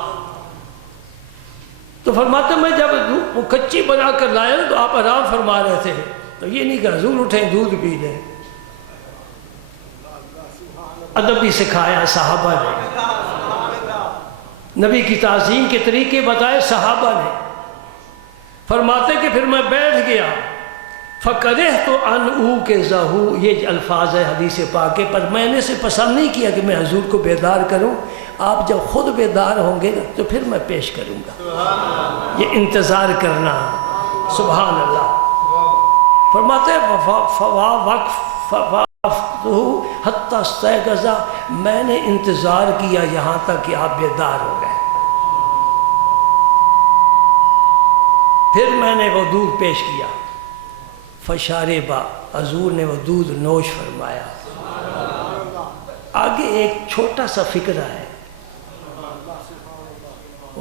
تو فرماتے میں جب وہ کچی بنا کر لایا تو آپ آرام فرما رہے تھے، تو یہ نہیں کہ حضور اٹھیں دودھ پی لیں۔ ادب بھی سکھایا صحابہ نے، نبی کی تعظیم کے طریقے بتائے صحابہ نے۔ فرماتے کہ پھر میں بیٹھ گیا، فَقَرِحْتُ أَنْ أُوقِظَهُ، یہ الفاظ ہے حدیث پاک کے، پر میں نے اسے پسند نہیں کیا کہ میں حضور کو بیدار کروں، آپ جب خود بیدار ہوں گے نا تو پھر میں پیش کروں گا۔ یہ انتظار کرنا، سبحان اللہ۔ فرماتے حتیٰ استيقظ، میں نے انتظار کیا یہاں تک کہ آپ بیدار ہو گئے، پھر میں نے وہ دودھ پیش کیا، فشاربا، حضور نے وہ دودھ نوش فرمایا۔ آگے ایک چھوٹا سا فکرہ ہے،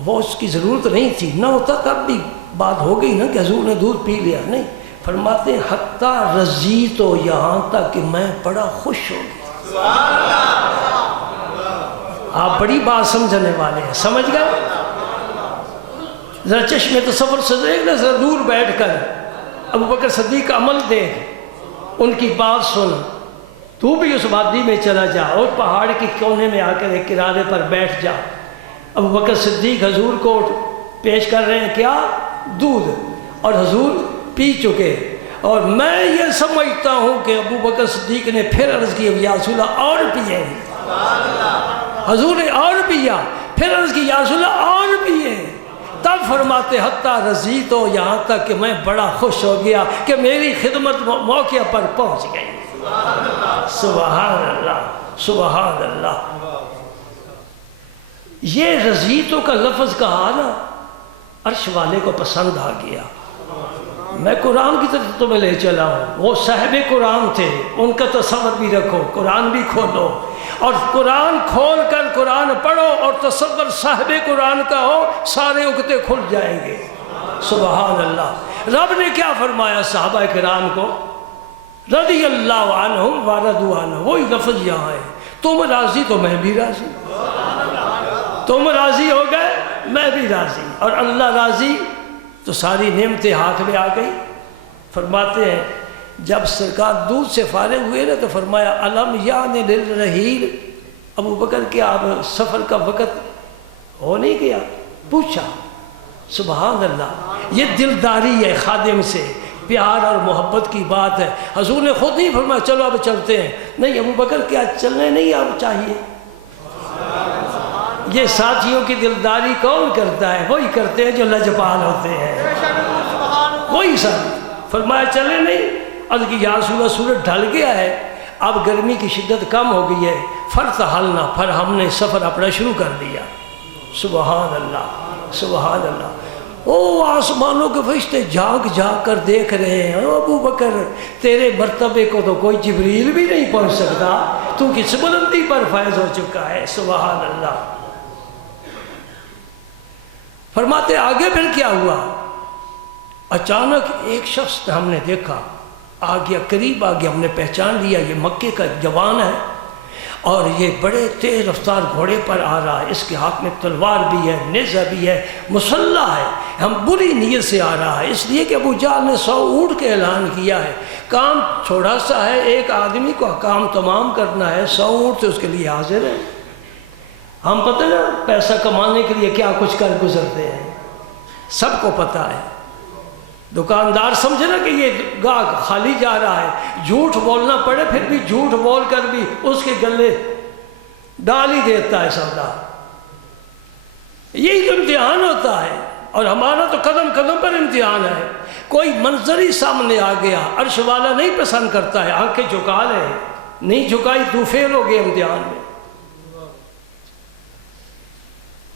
وہ اس کی ضرورت نہیں تھی، نہ ہوتا تب بھی بات ہو گئی نا کہ حضور نے دودھ پی لیا، نہیں۔ فرماتے ہیں حتیٰ رضیت، تو یہاں تک کہ میں بڑا خوش ہو گیا۔ آپ بڑی بات سمجھنے والے ہیں، سمجھ گئے؟ ذرا چشم تصور سے دیکھ نا، ذرا دور بیٹھ کر ابو بکر صدیق کا عمل دیکھ، ان کی بات سن، تو بھی اس وادی میں چلا جا اور پہاڑ کی کونے میں آ کر ایک کنارے پر بیٹھ جا۔ ابو بکر صدیق حضور کو پیش کر رہے ہیں کیا؟ دودھ، اور حضور پی چکے۔ اور میں یہ سمجھتا ہوں کہ ابو بکر صدیق نے پھر عرض کی یا رسول اللہ اور پیے، حضور نے اور پیا، پھر عرض کی یا رسول اللہ اور پیے۔ تب فرماتے حتیٰ رضیت، تو یہاں تک کہ میں بڑا خوش ہو گیا کہ میری خدمت موقع پر پہنچ گئی۔ سبحان اللہ، سبحان اللہ۔ یہ رضیتوں کا لفظ کہا نا، عرش والے کو پسند آ گیا۔ میں قرآن کی طرف تمہیں لے چلا ہوں، وہ صاحب قرآن تھے، ان کا تصور بھی رکھو، قرآن بھی کھولو، اور قرآن کھول کر قرآن پڑھو اور تصور صاحب قرآن کا ہو، سارے اگتے کھل جائیں گے۔ سبحان اللہ۔ رب نے کیا فرمایا صحابہ کرام کو؟ رضی اللہ عنہم ورضوا عنہ، وہی لفظ یہاں ہے، تم راضی تو میں بھی راضی، تم راضی ہو گئے میں بھی راضی، اور اللہ راضی تو ساری نعمتیں ہاتھ میں آ گئی۔ فرماتے ہیں جب سرکار دودھ سے فارغ ہوئے نا تو فرمایا الم یعن للرحیل، ابو بکر کیا اب سفر کا وقت ہو نہیں گیا؟ پوچھا۔ سبحان اللہ، یہ دلداری ہے خادم سے، پیار اور محبت کی بات ہے۔ حضور نے خود نہیں فرمایا چلو اب چلتے ہیں، نہیں ابو بکر کیا چلنے نہیں اب چاہیے؟ یہ ساتھیوں کی دلداری کون کرتا ہے؟ وہی کرتے ہیں جو لجپال ہوتے ہیں، وہی ساتھی۔ فرمایا چلے نہیں؟ عرض کی یا رسول اللہ سورج ڈھل گیا ہے، اب گرمی کی شدت کم ہو گئی ہے، فرتحلنا، پھر ہم نے سفر اپنا شروع کر دیا۔ سبحان اللہ سبحان اللہ۔ او آسمانوں کے فرشتے جھانک جھانک کر دیکھ رہے ہیں، او ابو بکر تیرے مرتبے کو تو کوئی جبریل بھی نہیں پہنچ سکتا، تو کس بلندی پر فائز ہو چکا ہے۔ سبحان اللہ۔ فرماتے آگے پھر کیا ہوا؟ اچانک ایک شخص ہم نے دیکھا، آ گیا، قریب آ گیا، ہم نے پہچان لیا یہ مکے کا جوان ہے، اور یہ بڑے تیز رفتار گھوڑے پر آ رہا ہے، اس کے ہاتھ میں تلوار بھی ہے، نیزہ بھی ہے، مسلح ہے، ہم بری نیت سے آ رہا ہے، اس لیے کہ ابو جہل نے 100 اونٹ کے اعلان کیا ہے، کام تھوڑا سا ہے، ایک آدمی کو کام تمام کرنا ہے، 100 اونٹ سے اس کے لیے حاضر ہے۔ ہم پتہ نا پیسہ کمانے کے لیے کیا کچھ کر گزرتے ہیں، سب کو پتہ ہے۔ دکاندار سمجھے نا کہ یہ گاہک خالی جا رہا ہے، جھوٹ بولنا پڑے پھر بھی جھوٹ بول کر بھی اس کے گلے ڈال ہی دیتا ہے سودا۔ یہی تو امتحان ہوتا ہے، اور ہمارا تو قدم قدم پر امتحان ہے۔ کوئی منظر ہی سامنے آ گیا، عرش والا نہیں پسند کرتا ہے، آنکھیں جھکا لے، نہیں جھکائی تو فیل ہو گئے امتحان میں۔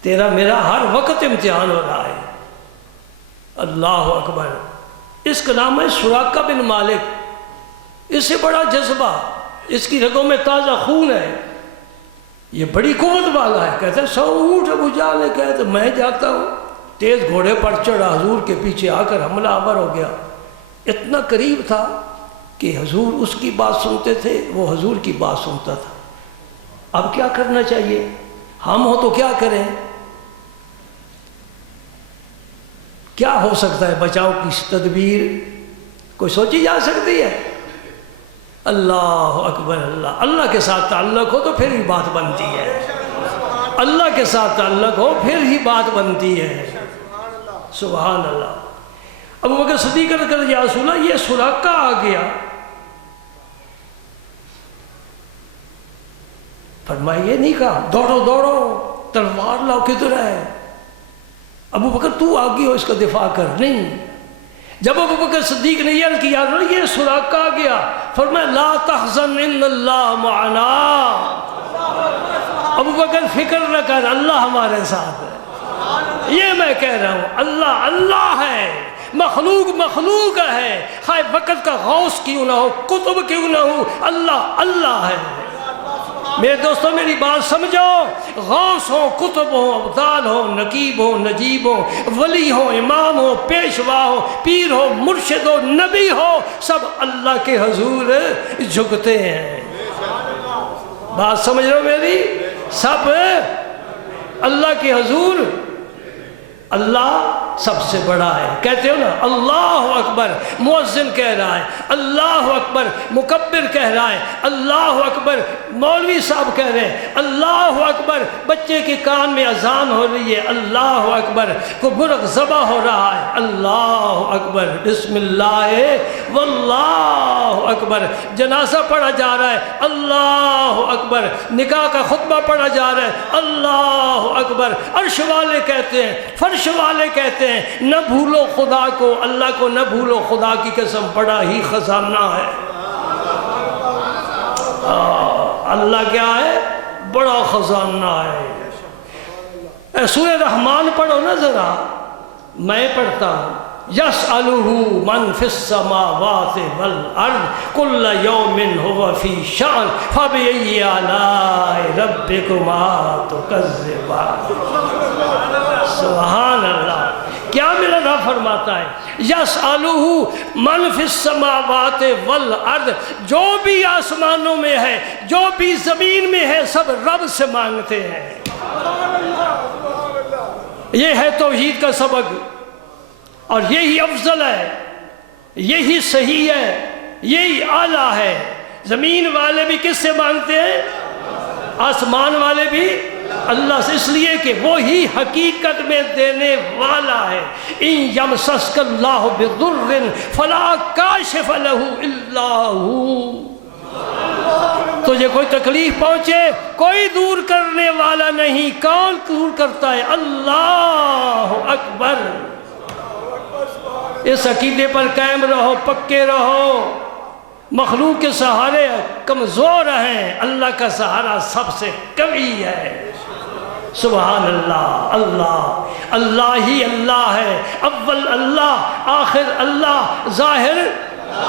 تیرا میرا ہر وقت امتحان ہو رہا ہے۔ اللہ اکبر۔ اس کا نام ہے سراقہ بن مالک، اس سے بڑا جذبہ، اس کی رگوں میں تازہ خون ہے، یہ بڑی قوت والا ہے۔ کہتے ہیں 100 اونٹ ابو جہل نے کہا تو میں جاتا ہوں، تیز گھوڑے پر چڑھا، حضور کے پیچھے آ کر حملہ آور ہو گیا۔ اتنا قریب تھا کہ حضور اس کی بات سنتے تھے، وہ حضور کی بات سنتا تھا۔ اب کیا کرنا چاہیے؟ ہم ہو تو کیا کریں؟ کیا ہو سکتا ہے؟ بچاؤ کی تدبیر کوئی سوچی جا سکتی ہے؟ اللہ اکبر اللہ۔ اللہ کے ساتھ تعلق ہو تو پھر ہی بات بنتی ہے، اللہ کے ساتھ تعلق ہو پھر ہی بات بنتی ہے۔ سبحان اللہ۔ ابو بکر صدیق کہتے یا رسول اللہ یہ سراقہ آ گیا۔ فرمایا یہ نہیں کہا دوڑو دوڑو تلوار لاؤ، کدھر ہے؟ ابو بکر تو آگے ہو، اس کا دفاع کر، نہیں۔ جب ابو بکر صدیق نے یہ کیا یہ سراقہ آ گیا، فرمایا لا تحزن ان اللہ معنا، ابو بکر فکر نہ کر، اللہ ہمارے ساتھ ہے۔ یہ میں کہہ رہا ہوں، اللہ اللہ ہے، مخلوق مخلوق ہے، خواہ وقت کا غوث کیوں نہ ہو، قطب کیوں نہ ہو، اللہ اللہ ہے۔ میرے دوستوں میری بات سمجھو، غوث ہو، قطب ہو، ابدال ہو، نقیب ہو، نجیب ہو، ولی ہو، امام ہو، پیشوا ہو، پیر ہو، مرشد ہو، نبی ہو، سب اللہ کے حضور جھکتے ہیں۔ بات سمجھ رہے ہو میری؟ سب اللہ کے حضور، اللہ سب سے بڑا ہے۔ کہتے ہو نا اللہ اکبر، مؤذن کہہ رہا ہے اللہ اکبر، مکبر کہہ رہا ہے اللہ اکبر، مولوی صاحب کہہ رہے ہیں اللہ اکبر، بچے کے کان میں اذان ہو رہی ہے اللہ اکبر، کو مرغ ذبح ہو رہا ہے اللہ اکبر، بسم اللہ واللہ اکبر، جنازہ پڑھا جا رہا ہے اللہ اکبر، نکاح کا خطبہ پڑھا جا رہا ہے اللہ اکبر۔ عرش والے کہتے ہیں، فرش والے کہتے ہیں نہ بھولو خدا کو، اللہ کو نہ بھولو، خدا کی قسم بڑا ہی خزانہ ہے۔ اللہ کیا ہے؟ بڑا خزانہ ہے۔ سورہ رحمان پڑھو نا ذرا، میں پڑھتا ہوں یسألہ من فی السماوات والارض کل یوم هو فی شأن فبأی آلاء ربکما تکذبان۔ سبحان اللہ۔ کیا میرا رب فرماتا ہے یسألہ من فی السماوات والارض، جو بھی آسمانوں میں ہے جو بھی زمین میں ہے سب رب سے مانگتے ہیں۔ یہ ہے توحید کا سبق، اور یہی افضل ہے، یہی صحیح ہے، یہی اعلیٰ ہے۔ زمین والے بھی کس سے مانگتے ہیں؟ آسمان والے بھی اللہ سے، اس لیے کہ وہی حقیقت میں دینے والا ہے۔ ان یمسسک اللہ بضر فلا کاشف لہ الا ہو، تجھے کوئی تکلیف پہنچے کوئی دور کرنے والا نہیں، کون دور کرتا ہے؟ اللہ اکبر۔ اس عقیدے پر قائم رہو، پکے رہو۔ مخلوق کے سہارے کمزور ہیں، اللہ کا سہارا سب سے قوی ہے۔ سبحان اللہ، اللہ اللہ ہی اللہ ہے، اول اللہ، آخر اللہ، ظاہر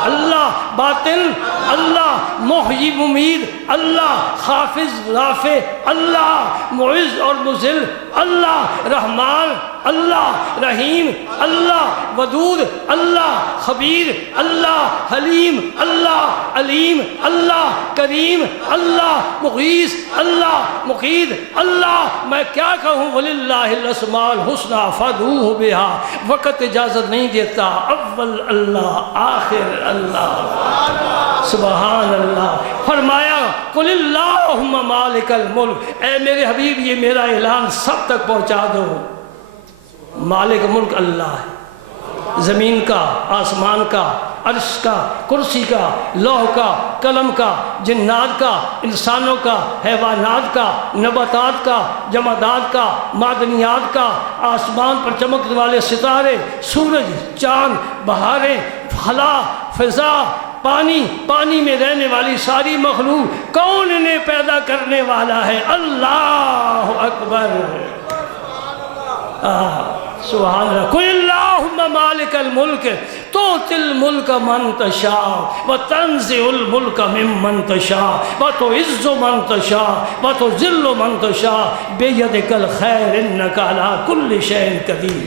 اللہ، باطن اللہ، محیی ممیت اللہ، خافض رافع اللہ، معز اور مذل اللہ، رحمان اللہ، رحیم اللہ، ودود اللہ، خبیر اللہ، حلیم اللہ، علیم اللہ، کریم اللہ، مغیث اللہ، مقید اللہ۔ میں کیا کہوں؟ وَلِلَّهِ الْأَسْمَاءُ الْحُسْنَى فَادْعُوهُ بِهَا۔ وقت اجازت نہیں دیتا، اول اللہ، آخر اللہ، سبحان اللہ۔ فرمایا قُلِ اللَّهُمَّ مَالِكَ الْمُلْكِ، اے میرے حبیب یہ میرا اعلان سب تک پہنچا دو۔ مالک ملک اللہ ہے، زمین کا، آسمان کا، عرش کا، کرسی کا، لوح کا، قلم کا، جنات کا، انسانوں کا، حیوانات کا، نباتات کا، جمادات کا، معدنیات کا، آسمان پر چمکنے والے ستارے، سورج، چاند، بہاریں، خلا، فضا، پانی، پانی میں رہنے والی ساری مخلوق، کون انہیں پیدا کرنے والا ہے؟ اللہ اکبر۔ سبحان اللہ۔ قل اللہم مالک الملک تؤتی الملک من تشاء وتنزع الملک ممن تشاء وتعز من تشاء وتذل من تشاء بیدک الخیر انک علی کل شیء قدیر۔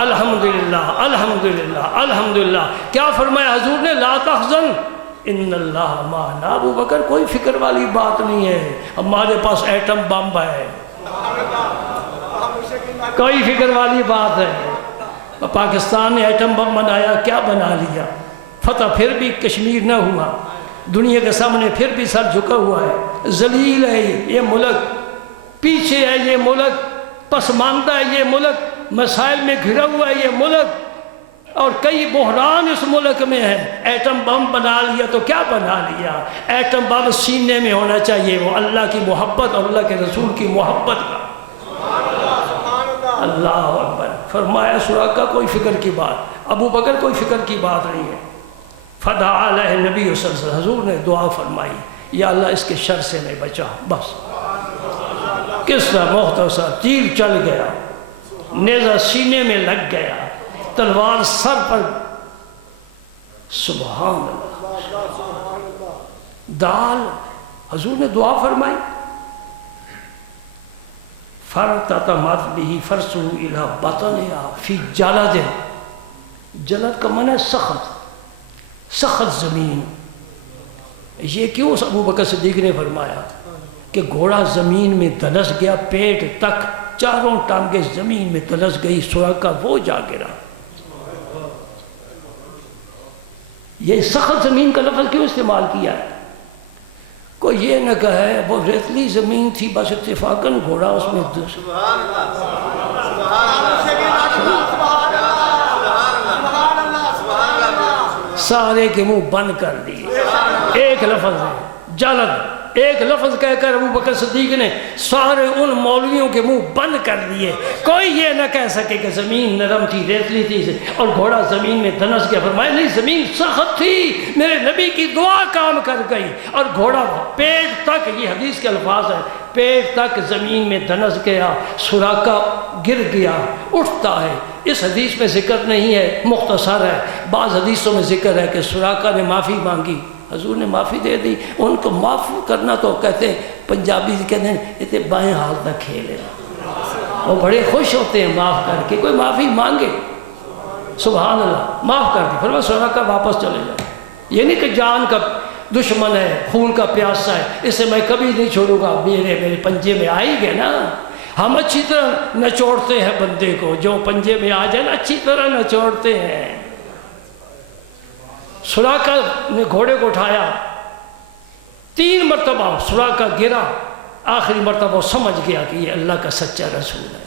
الحمدللہ الحمدللہ الحمدللہ۔ کیا فرمایا حضور نے؟ لا تحزن ان اللہ معنا۔ ابو بکر کوئی فکر والی بات نہیں ہے، ہمارے پاس ایٹم بم ہے، کوئی فکر والی بات ہے۔ پاکستان نے ایٹم بم بنایا، کیا بنا لیا؟ فتح پھر بھی کشمیر نہ ہوا، دنیا کے سامنے پھر بھی سر جھکا ہوا ہے، ذلیل ہے یہ ملک، پیچھے ہے یہ ملک، پسماندہ ہے یہ ملک، مسائل میں گھرا ہوا ہے یہ ملک، اور کئی بحران اس ملک میں ہیں۔ ایٹم بم بنا لیا تو کیا بنا لیا؟ ایٹم بم سینے میں ہونا چاہیے، وہ اللہ کی محبت اور اللہ کے رسول کی محبت کا۔ اللہ اکبر۔ فرمایا سراقہ کوئی فکر کی بات، ابو بکر کوئی فکر کی بات نہیں ہے۔ فدعا لہ نبی صلی اللہ علیہ وسلم، حضور نے دعا فرمائی، یا اللہ اس کے شر سے میں بچا۔ بس کس طرح مختصر، تیر چل گیا، نیزہ سینے میں لگ گیا، تلوار سر پر، سبحان اللہ۔ دال، حضور نے دعا فرمائی، فَرْتَتَمَتْ بِهِ فَرْسُهُ إِلَى بَطَنِهَا فِي جَلَدٍ۔ جلد کا معنی ہے سخت، سخت زمین۔ یہ کیوں ابو بکر صدیق نے فرمایا کہ گھوڑا زمین میں دھنس گیا، پیٹ تک چاروں ٹانگیں زمین میں دھنس گئی، سراقہ وہ جا گرا۔ یہ سخت زمین کا لفظ کیوں استعمال کیا ہے؟ کوئی یہ نہ کہے وہ ریتلی زمین تھی، بس اتفاقاً گھوڑا اس میں سارے کے منہ بند کر دیے۔ ایک لفظ ہے جلد، ایک لفظ کہہ کر ابو بکر صدیق نے سارے ان مولویوں کے منہ بند کر دیے۔ کوئی یہ نہ کہہ سکے کہ زمین نرم تھی، ریتلی تھی اور گھوڑا زمین میں دھنس گیا۔ فرمایا نہیں، زمین سخت تھی، میرے نبی کی دعا کام کر گئی، اور گھوڑا پیٹ تک، یہ حدیث کے الفاظ ہیں، پیٹ تک زمین میں دھنس گیا، سراقہ گر گیا، اٹھتا ہے۔ اس حدیث میں ذکر نہیں ہے، مختصر ہے، بعض حدیثوں میں ذکر ہے کہ سراقہ نے معافی مانگی، حضور نے معافی دے دی۔ ان کو معاف کرنا تو کہتے ہیں، پنجابی کہتے ہیں یہ بائیں ہاتھ نہ کھیلے، وہ بڑے خوش ہوتے ہیں معاف کر کے، کوئی معافی مانگے سبحان اللہ معاف کر دی، پھر سراقہ واپس چلے جائے. یہ نہیں کہ جان کا دشمن ہے، خون کا پیاسا ہے، اسے میں کبھی نہیں چھوڑوں گا، میرے پنجے میں آ ہی گیا نا. ہم اچھی طرح نچوڑتے ہیں بندے کو، جو پنجے میں آ جائے نا اچھی طرح نچوڑتے ہیں. سراقہ نے گھوڑے کو اٹھایا، 3 مرتبہ سراقہ گرا، آخری مرتبہ وہ سمجھ گیا کہ یہ اللہ کا سچا رسول ہے.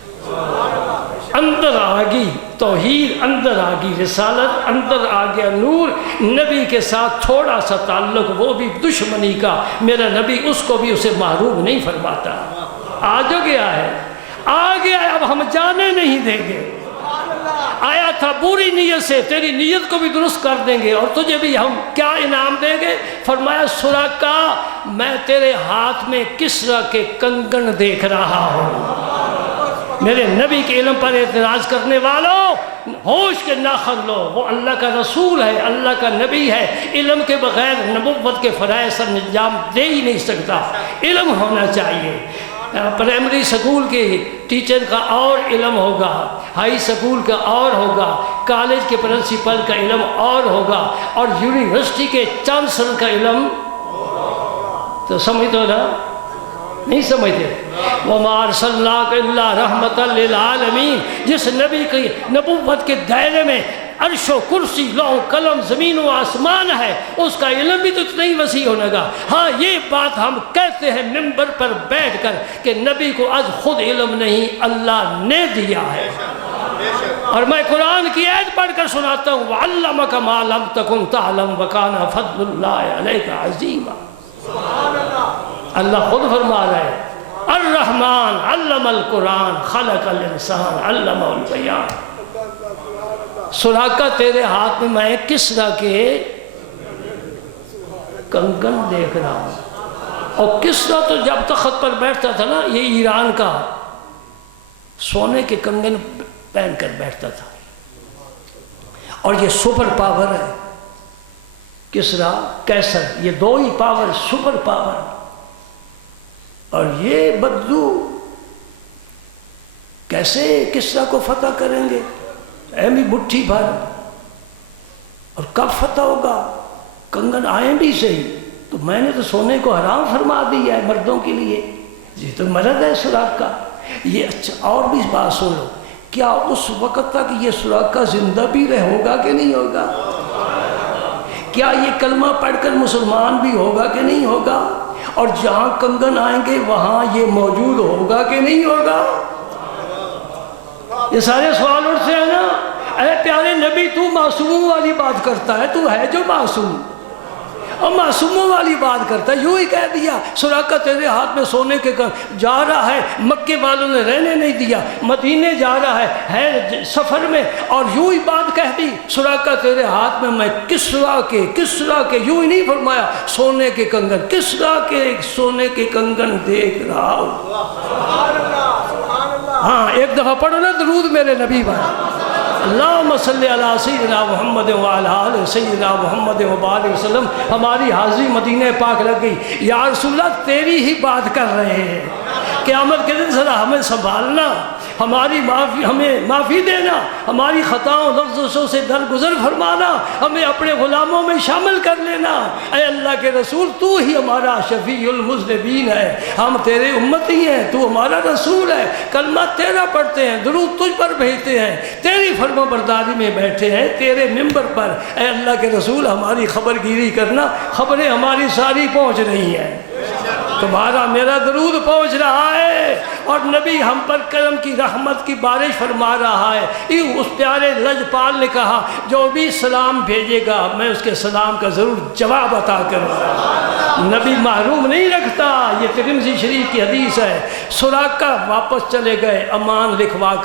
اندر آ گئی توحید، اندر آ گئی رسالت، اندر آ گیا نور. نبی کے ساتھ تھوڑا سا تعلق، وہ بھی دشمنی کا، میرا نبی اس کو بھی اسے محروم نہیں فرماتا. آ جو گیا ہے، آ گیا ہے، اب ہم جانے نہیں دیں گے. آیا تھا بری نیت سے، تیری نیت کو بھی درست کر دیں گے اور تجھے بھی ہم کیا انعام دیں گے. فرمایا سراقہ میں تیرے ہاتھ میں کسرا کے کنگن دیکھ رہا ہوں. میرے نبی کے علم پر اعتراض کرنے والوں ہوش کے ناخن لو، وہ اللہ کا رسول ہے، اللہ کا نبی ہے. علم کے بغیر نبوت کے فرائض سر انجام دے ہی نہیں سکتا. علم ہونا چاہیے. پرائمری سکول کے ٹیچر کا اور علم ہوگا، ہائی سکول کا اور ہوگا، کالج کے پرنسپل کا علم اور ہوگا، اور یونیورسٹی کے چانسلر کا علم تو سمجھ دو نا، نہیں سمجھتے. وَمَا أَرْسَلْنَاكَ إِلَّا رَحْمَةً لِلْعَالَمِينَ. جس نبی کی نبوت کے دائرے میں عرش و کرسی لوح قلم زمین و آسمان ہے، اس کا علم بھی تو اتنا ہی وسیع ہونے گا. ہاں یہ بات ہم کہتے ہیں ممبر پر بیٹھ کر کہ نبی کو از خود علم نہیں، اللہ نے دیا ہے. اور میں قرآن کی آیت پڑھ کر سناتا ہوں، وَعَلَّمَكَ مَا لَمْ تَكُنْ تَعْلَمْ وَكَانَ فَضْلُ اللَّهِ عَلَيْكَ عَظِيمًا. اللہ خود فرما رہا ہے الرحمن علم القرآن خلق الانسان علمہ البیان. سراقہ تیرے ہاتھ میں کسرا کے کنگن دیکھ رہا ہوں. اور کسرا تو جب تخت پر بیٹھتا تھا نا، یہ ایران کا سونے کے کنگن پہن کر بیٹھتا تھا. اور یہ سپر پاور ہے کسرا کیسر، یہ 2 ہی پاور سپر پاور. اور یہ بدو کیسے کسرا کو فتح کریں گے؟ اہمی مٹھی بھر. اور کب فتح ہوگا؟ کنگن آئیں بھی صحیح، تو میں نے تو سونے کو حرام فرما دیا ہے مردوں کے لیے. یہ تو مرد ہے سراقہ. یہ اچھا اور بھی بات سن لو، کیا اس وقت تک یہ سراقہ زندہ بھی ہوگا کہ نہیں ہوگا؟ کیا یہ کلمہ پڑھ کر مسلمان بھی ہوگا کہ نہیں ہوگا؟ اور جہاں کنگن آئیں گے وہاں یہ موجود ہوگا کہ نہیں ہوگا؟ یہ سارے سوال اٹھتے ہیں نا. اے پیارے نبی، تو معصوموں والی بات کرتا ہے، تو ہے جو معصوم، اور معصوموں والی بات کرتا ہے. یوں ہی کہہ دیا سراقہ تیرے ہاتھ میں سونے کے جا رہا ہے، مکے والوں نے رہنے نہیں دیا، مدینے جا رہا ہے سفر میں، اور یوں ہی بات کہہ دی سراقہ تیرے ہاتھ میں کسرا کے یوں ہی نہیں فرمایا سونے کے کنگن، کسرا کے سونے کے کنگن دیکھ رہا ہوں. ہاں ایک دفعہ پڑھو نا درود میرے نبی پر. اللہم صلی علی سیدنا محمد وعلی آل سیدنا محمد وبارک وسلم. ہماری حاضری مدینہ پاک لگ گئی. یا رسول اللہ تیری ہی بات کر رہے ہیں، قیامت کے دن ذرا ہمیں سنبھالنا، ہماری ہمیں معافی دینا، ہماری خطاؤں لفظوں سے درگزر فرمانا، ہمیں اپنے غلاموں میں شامل کر لینا. اے اللہ کے رسول، تو ہی ہمارا شفیع المذنبین ہے، ہم تیرے امتی ہیں، تو ہمارا رسول ہے، کلمہ تیرا پڑھتے ہیں، درود تجھ پر بھیجتے ہیں، تیری فرما برداری میں بیٹھے ہیں تیرے ممبر پر. اے اللہ کے رسول، ہماری خبر گیری کرنا، خبریں ہماری ساری پہنچ رہی ہیں، تمہارا میرا درود پہنچ رہا ہے، اور نبی ہم پر کرم کی رحمت کی بارش فرما رہا ہے. اس پیارے لجپال نے کہا جو بھی سلام بھیجے گا میں اس کے سلام کا ضرور جواب عطا کروں گا. نبی محروم نہیں رکھتا. یہ ترمذی شریف کی حدیث ہے. سراقہ واپس چلے گئے امان لکھوا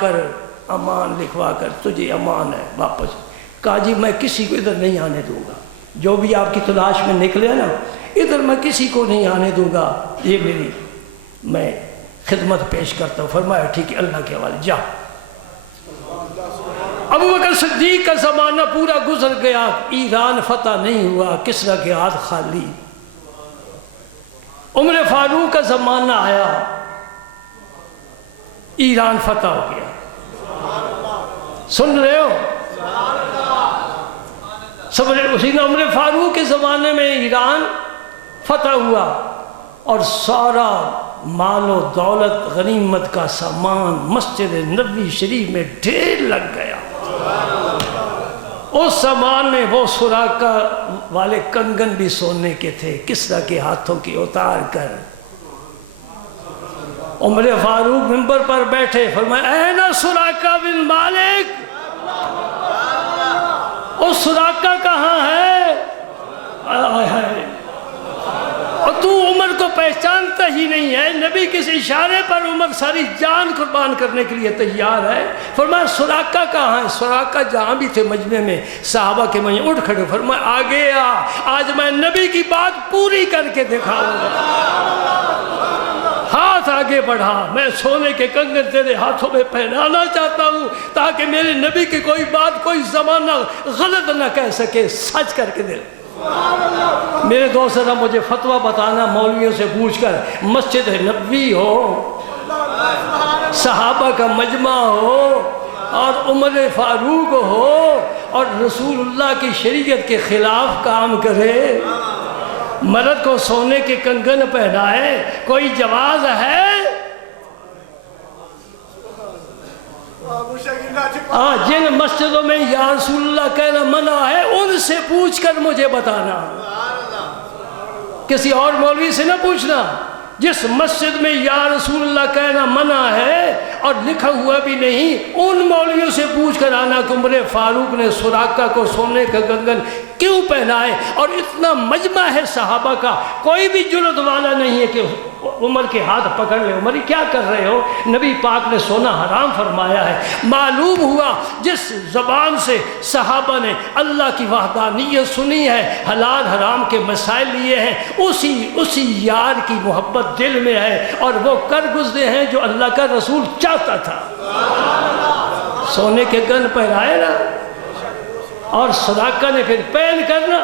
کر تجھے امان ہے واپس. کہا جی میں کسی کو ادھر نہیں آنے دوں گا، جو بھی آپ کی تلاش میں نکلے نا ادھر میں کسی کو نہیں آنے دوں گا، یہ میری میں خدمت پیش کرتا ہوں. فرمایا ٹھیک ہے اللہ کے حوالے جا. ابو بکر صدیق کا زمانہ پورا گزر گیا، ایران فتح نہیں ہوا، کسرا کے ہاتھ خالی. عمر فاروق کا زمانہ آیا، ایران فتح ہو گیا. سن رہے ہو؟ سیدنا عمر فاروق کے زمانے میں ایران فتح ہوا اور سارا مال و دولت غنیمت کا سامان مسجد نبوی شریف میں ڈھیر لگ گیا. اس سامان میں وہ سراقہ والے کنگن بھی سونے کے تھے، کسریٰ کے ہاتھوں کی اتار کر عمر فاروق منبر پر بیٹھے، فرمایا این سراقہ بن مالک، وہ سراقہ کہاں ہے؟ اور تو عمر کو پہچانتا ہی نہیں ہے. نبی کس اشارے پر عمر ساری جان قربان کرنے کے لیے تیار ہے. فرمایا سراقہ کہاں ہے؟ سراقہ جہاں بھی تھے مجمع میں، صحابہ کے مجمع اٹھ کھڑے، فرمایا آگے آ، آج میں نبی کی بات پوری کر کے دکھاؤں گا. ہاتھ آگے بڑھا، میں سونے کے کنگن تیرے ہاتھوں میں پہنانا چاہتا ہوں تاکہ میرے نبی کی کوئی بات کوئی زمانہ غلط نہ کہہ سکے، سچ کر کے دے. میرے دوست ذرا مجھے فتویٰ بتانا مولویوں سے پوچھ کر، مسجد نبوی ہو، صحابہ کا مجمع ہو اور عمر فاروق ہو اور رسول اللہ کی شریعت کے خلاف کام کرے، مرد کو سونے کے کنگن پہنائے، کوئی جواز ہے؟ جن مسجدوں میں یا رسول اللہ کہنا منع ہے ان سے پوچھ کر مجھے بتانا، کسی اور مولوی سے نہ پوچھنا. جس مسجد میں یا رسول اللہ کہنا منع ہے اور لکھا ہوا بھی نہیں، ان مولویوں سے پوچھ کر آنا کہ عمر فاروق نے سراقہ کو سونے کا کنگن کیوں پہنائے. اور اتنا مجمع ہے صحابہ کا، کوئی بھی جرأت والا نہیں ہے کہ عمر کے ہاتھ پکڑ لے، عمر کیا کر رہے ہو؟ نبی پاک نے سونا حرام فرمایا ہے. معلوم ہوا جس زبان سے صحابہ نے اللہ کی وحدانیت سنی ہے، حلال حرام کے مسائل لیے ہیں، اسی یار کی محبت دل میں ہے اور وہ کر گزرے ہیں جو اللہ کا رسول چاہتا تھا. سونے کے گن پہنائے نا، اور صداقہ نے پھر پہن کرنا،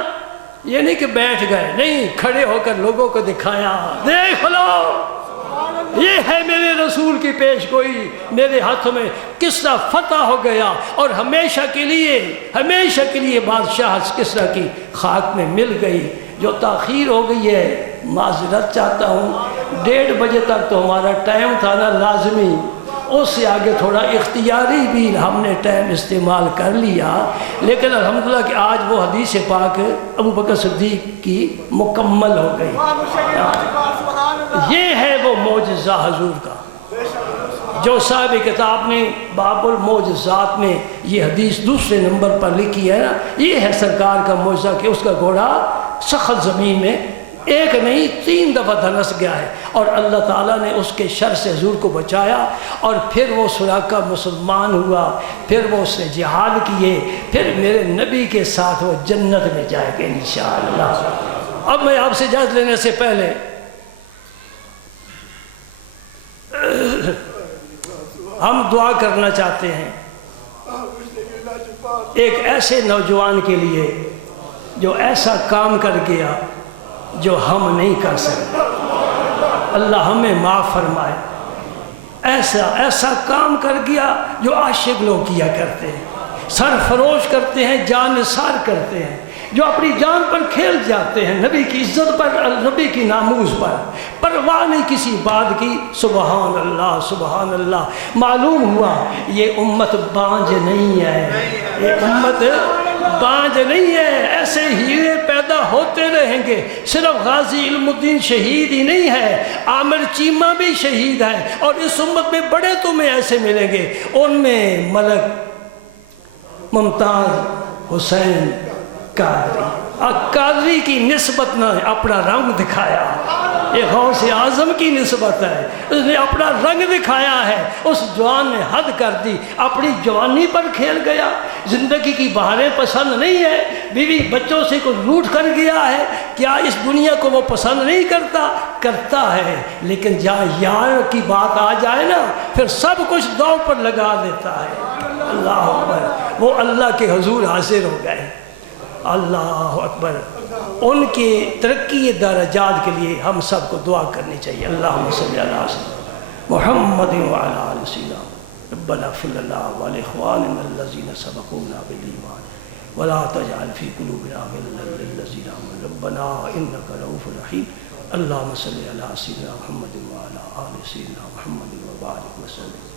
یہ نہیں کہ بیٹھ گئے، نہیں، کھڑے ہو کر لوگوں کو دکھایا، دیکھ لو یہ ہے میرے رسول کی پیش گوئی، میرے ہاتھوں میں کسریٰ فتح ہو گیا اور ہمیشہ کے لیے بادشاہ کسریٰ کی خاک میں مل گئی. جو تاخیر ہو گئی ہے معذرت چاہتا ہوں، 1:30 بجے تک تو ہمارا ٹائم تھا نا لازمی، اس سے آگے تھوڑا اختیاری بھی ہم نے ٹائم استعمال کر لیا، لیکن الحمدللہ کہ آج وہ حدیث پاک ابو بکر صدیق کی مکمل ہو گئی. یہ ہے وہ معجزہ حضور کا جو صاحب کتاب نے باب المعجزات میں یہ حدیث دوسرے نمبر پر لکھی ہے نا. یہ ہے سرکار کا معجزہ کہ اس کا گھوڑا سخت زمین میں ایک نہیں 3 دفعہ دھنس گیا ہے اور اللہ تعالیٰ نے اس کے شر سے حضور کو بچایا. اور پھر وہ سراقہ مسلمان ہوا، پھر وہ اس نے جہاد کیے، پھر میرے نبی کے ساتھ وہ جنت میں جائے گا انشاءاللہ. اب میں آپ سے اجازت لینے سے پہلے ہم دعا کرنا چاہتے ہیں ایک ایسے نوجوان کے لیے جو ایسا کام کر گیا جو ہم نہیں کر سکتے. اللہ ہمیں معاف فرمائے. ایسا کام کر گیا جو عاشق لوگ کیا کرتے ہیں، سرفروش کرتے ہیں، جان نثار کرتے ہیں، جو اپنی جان پر کھیل جاتے ہیں، نبی کی عزت پر، نبی کی ناموز پر پرواہ نہیں کسی بات کی. سبحان اللہ سبحان اللہ. معلوم ہوا یہ امت بانج نہیں ہے، یہ امت بانج نہیں ہے. ایسے ہیرے پیدا ہوتے رہیں گے. صرف غازی علم الدین شہید ہی نہیں ہے، عامر چیمہ بھی شہید ہے، اور اس امت میں بڑے تمہیں ایسے ملیں گے. ان میں ملک ممتاز حسین قادری کی نسبت نے اپنا رنگ دکھایا. یہ غوث اعظم کی نسبت ہے، اس نے اپنا رنگ دکھایا ہے. اس جوان نے حد کر دی، اپنی جوانی پر کھیل گیا. زندگی کی بہاریں پسند نہیں ہے، بیوی بچوں سے کچھ لوٹ کر گیا ہے. کیا اس دنیا کو وہ پسند نہیں کرتا ہے، لیکن جہاں یار کی بات آ جائے نا پھر سب کچھ دو پر لگا دیتا ہے. اللہ اکبر. وہ اللہ کے حضور حاضر ہو گئے. اللہ اکبر. ان کی ترقی درجات کے لیے ہم سب کو دعا کرنی چاہیے. اللہم صلی علی وسلم. محمد وعلى آل سيدنا ربنا اغفر لنا ولإخواننا الذين سبقونا بالإيمان ولا تجعل في قلوبنا غلا للذين آمنوا ربنا إنك رؤوف رحيم اللهم صل على سيدنا محمد وعلى آل سيدنا محمد وبارك وسلم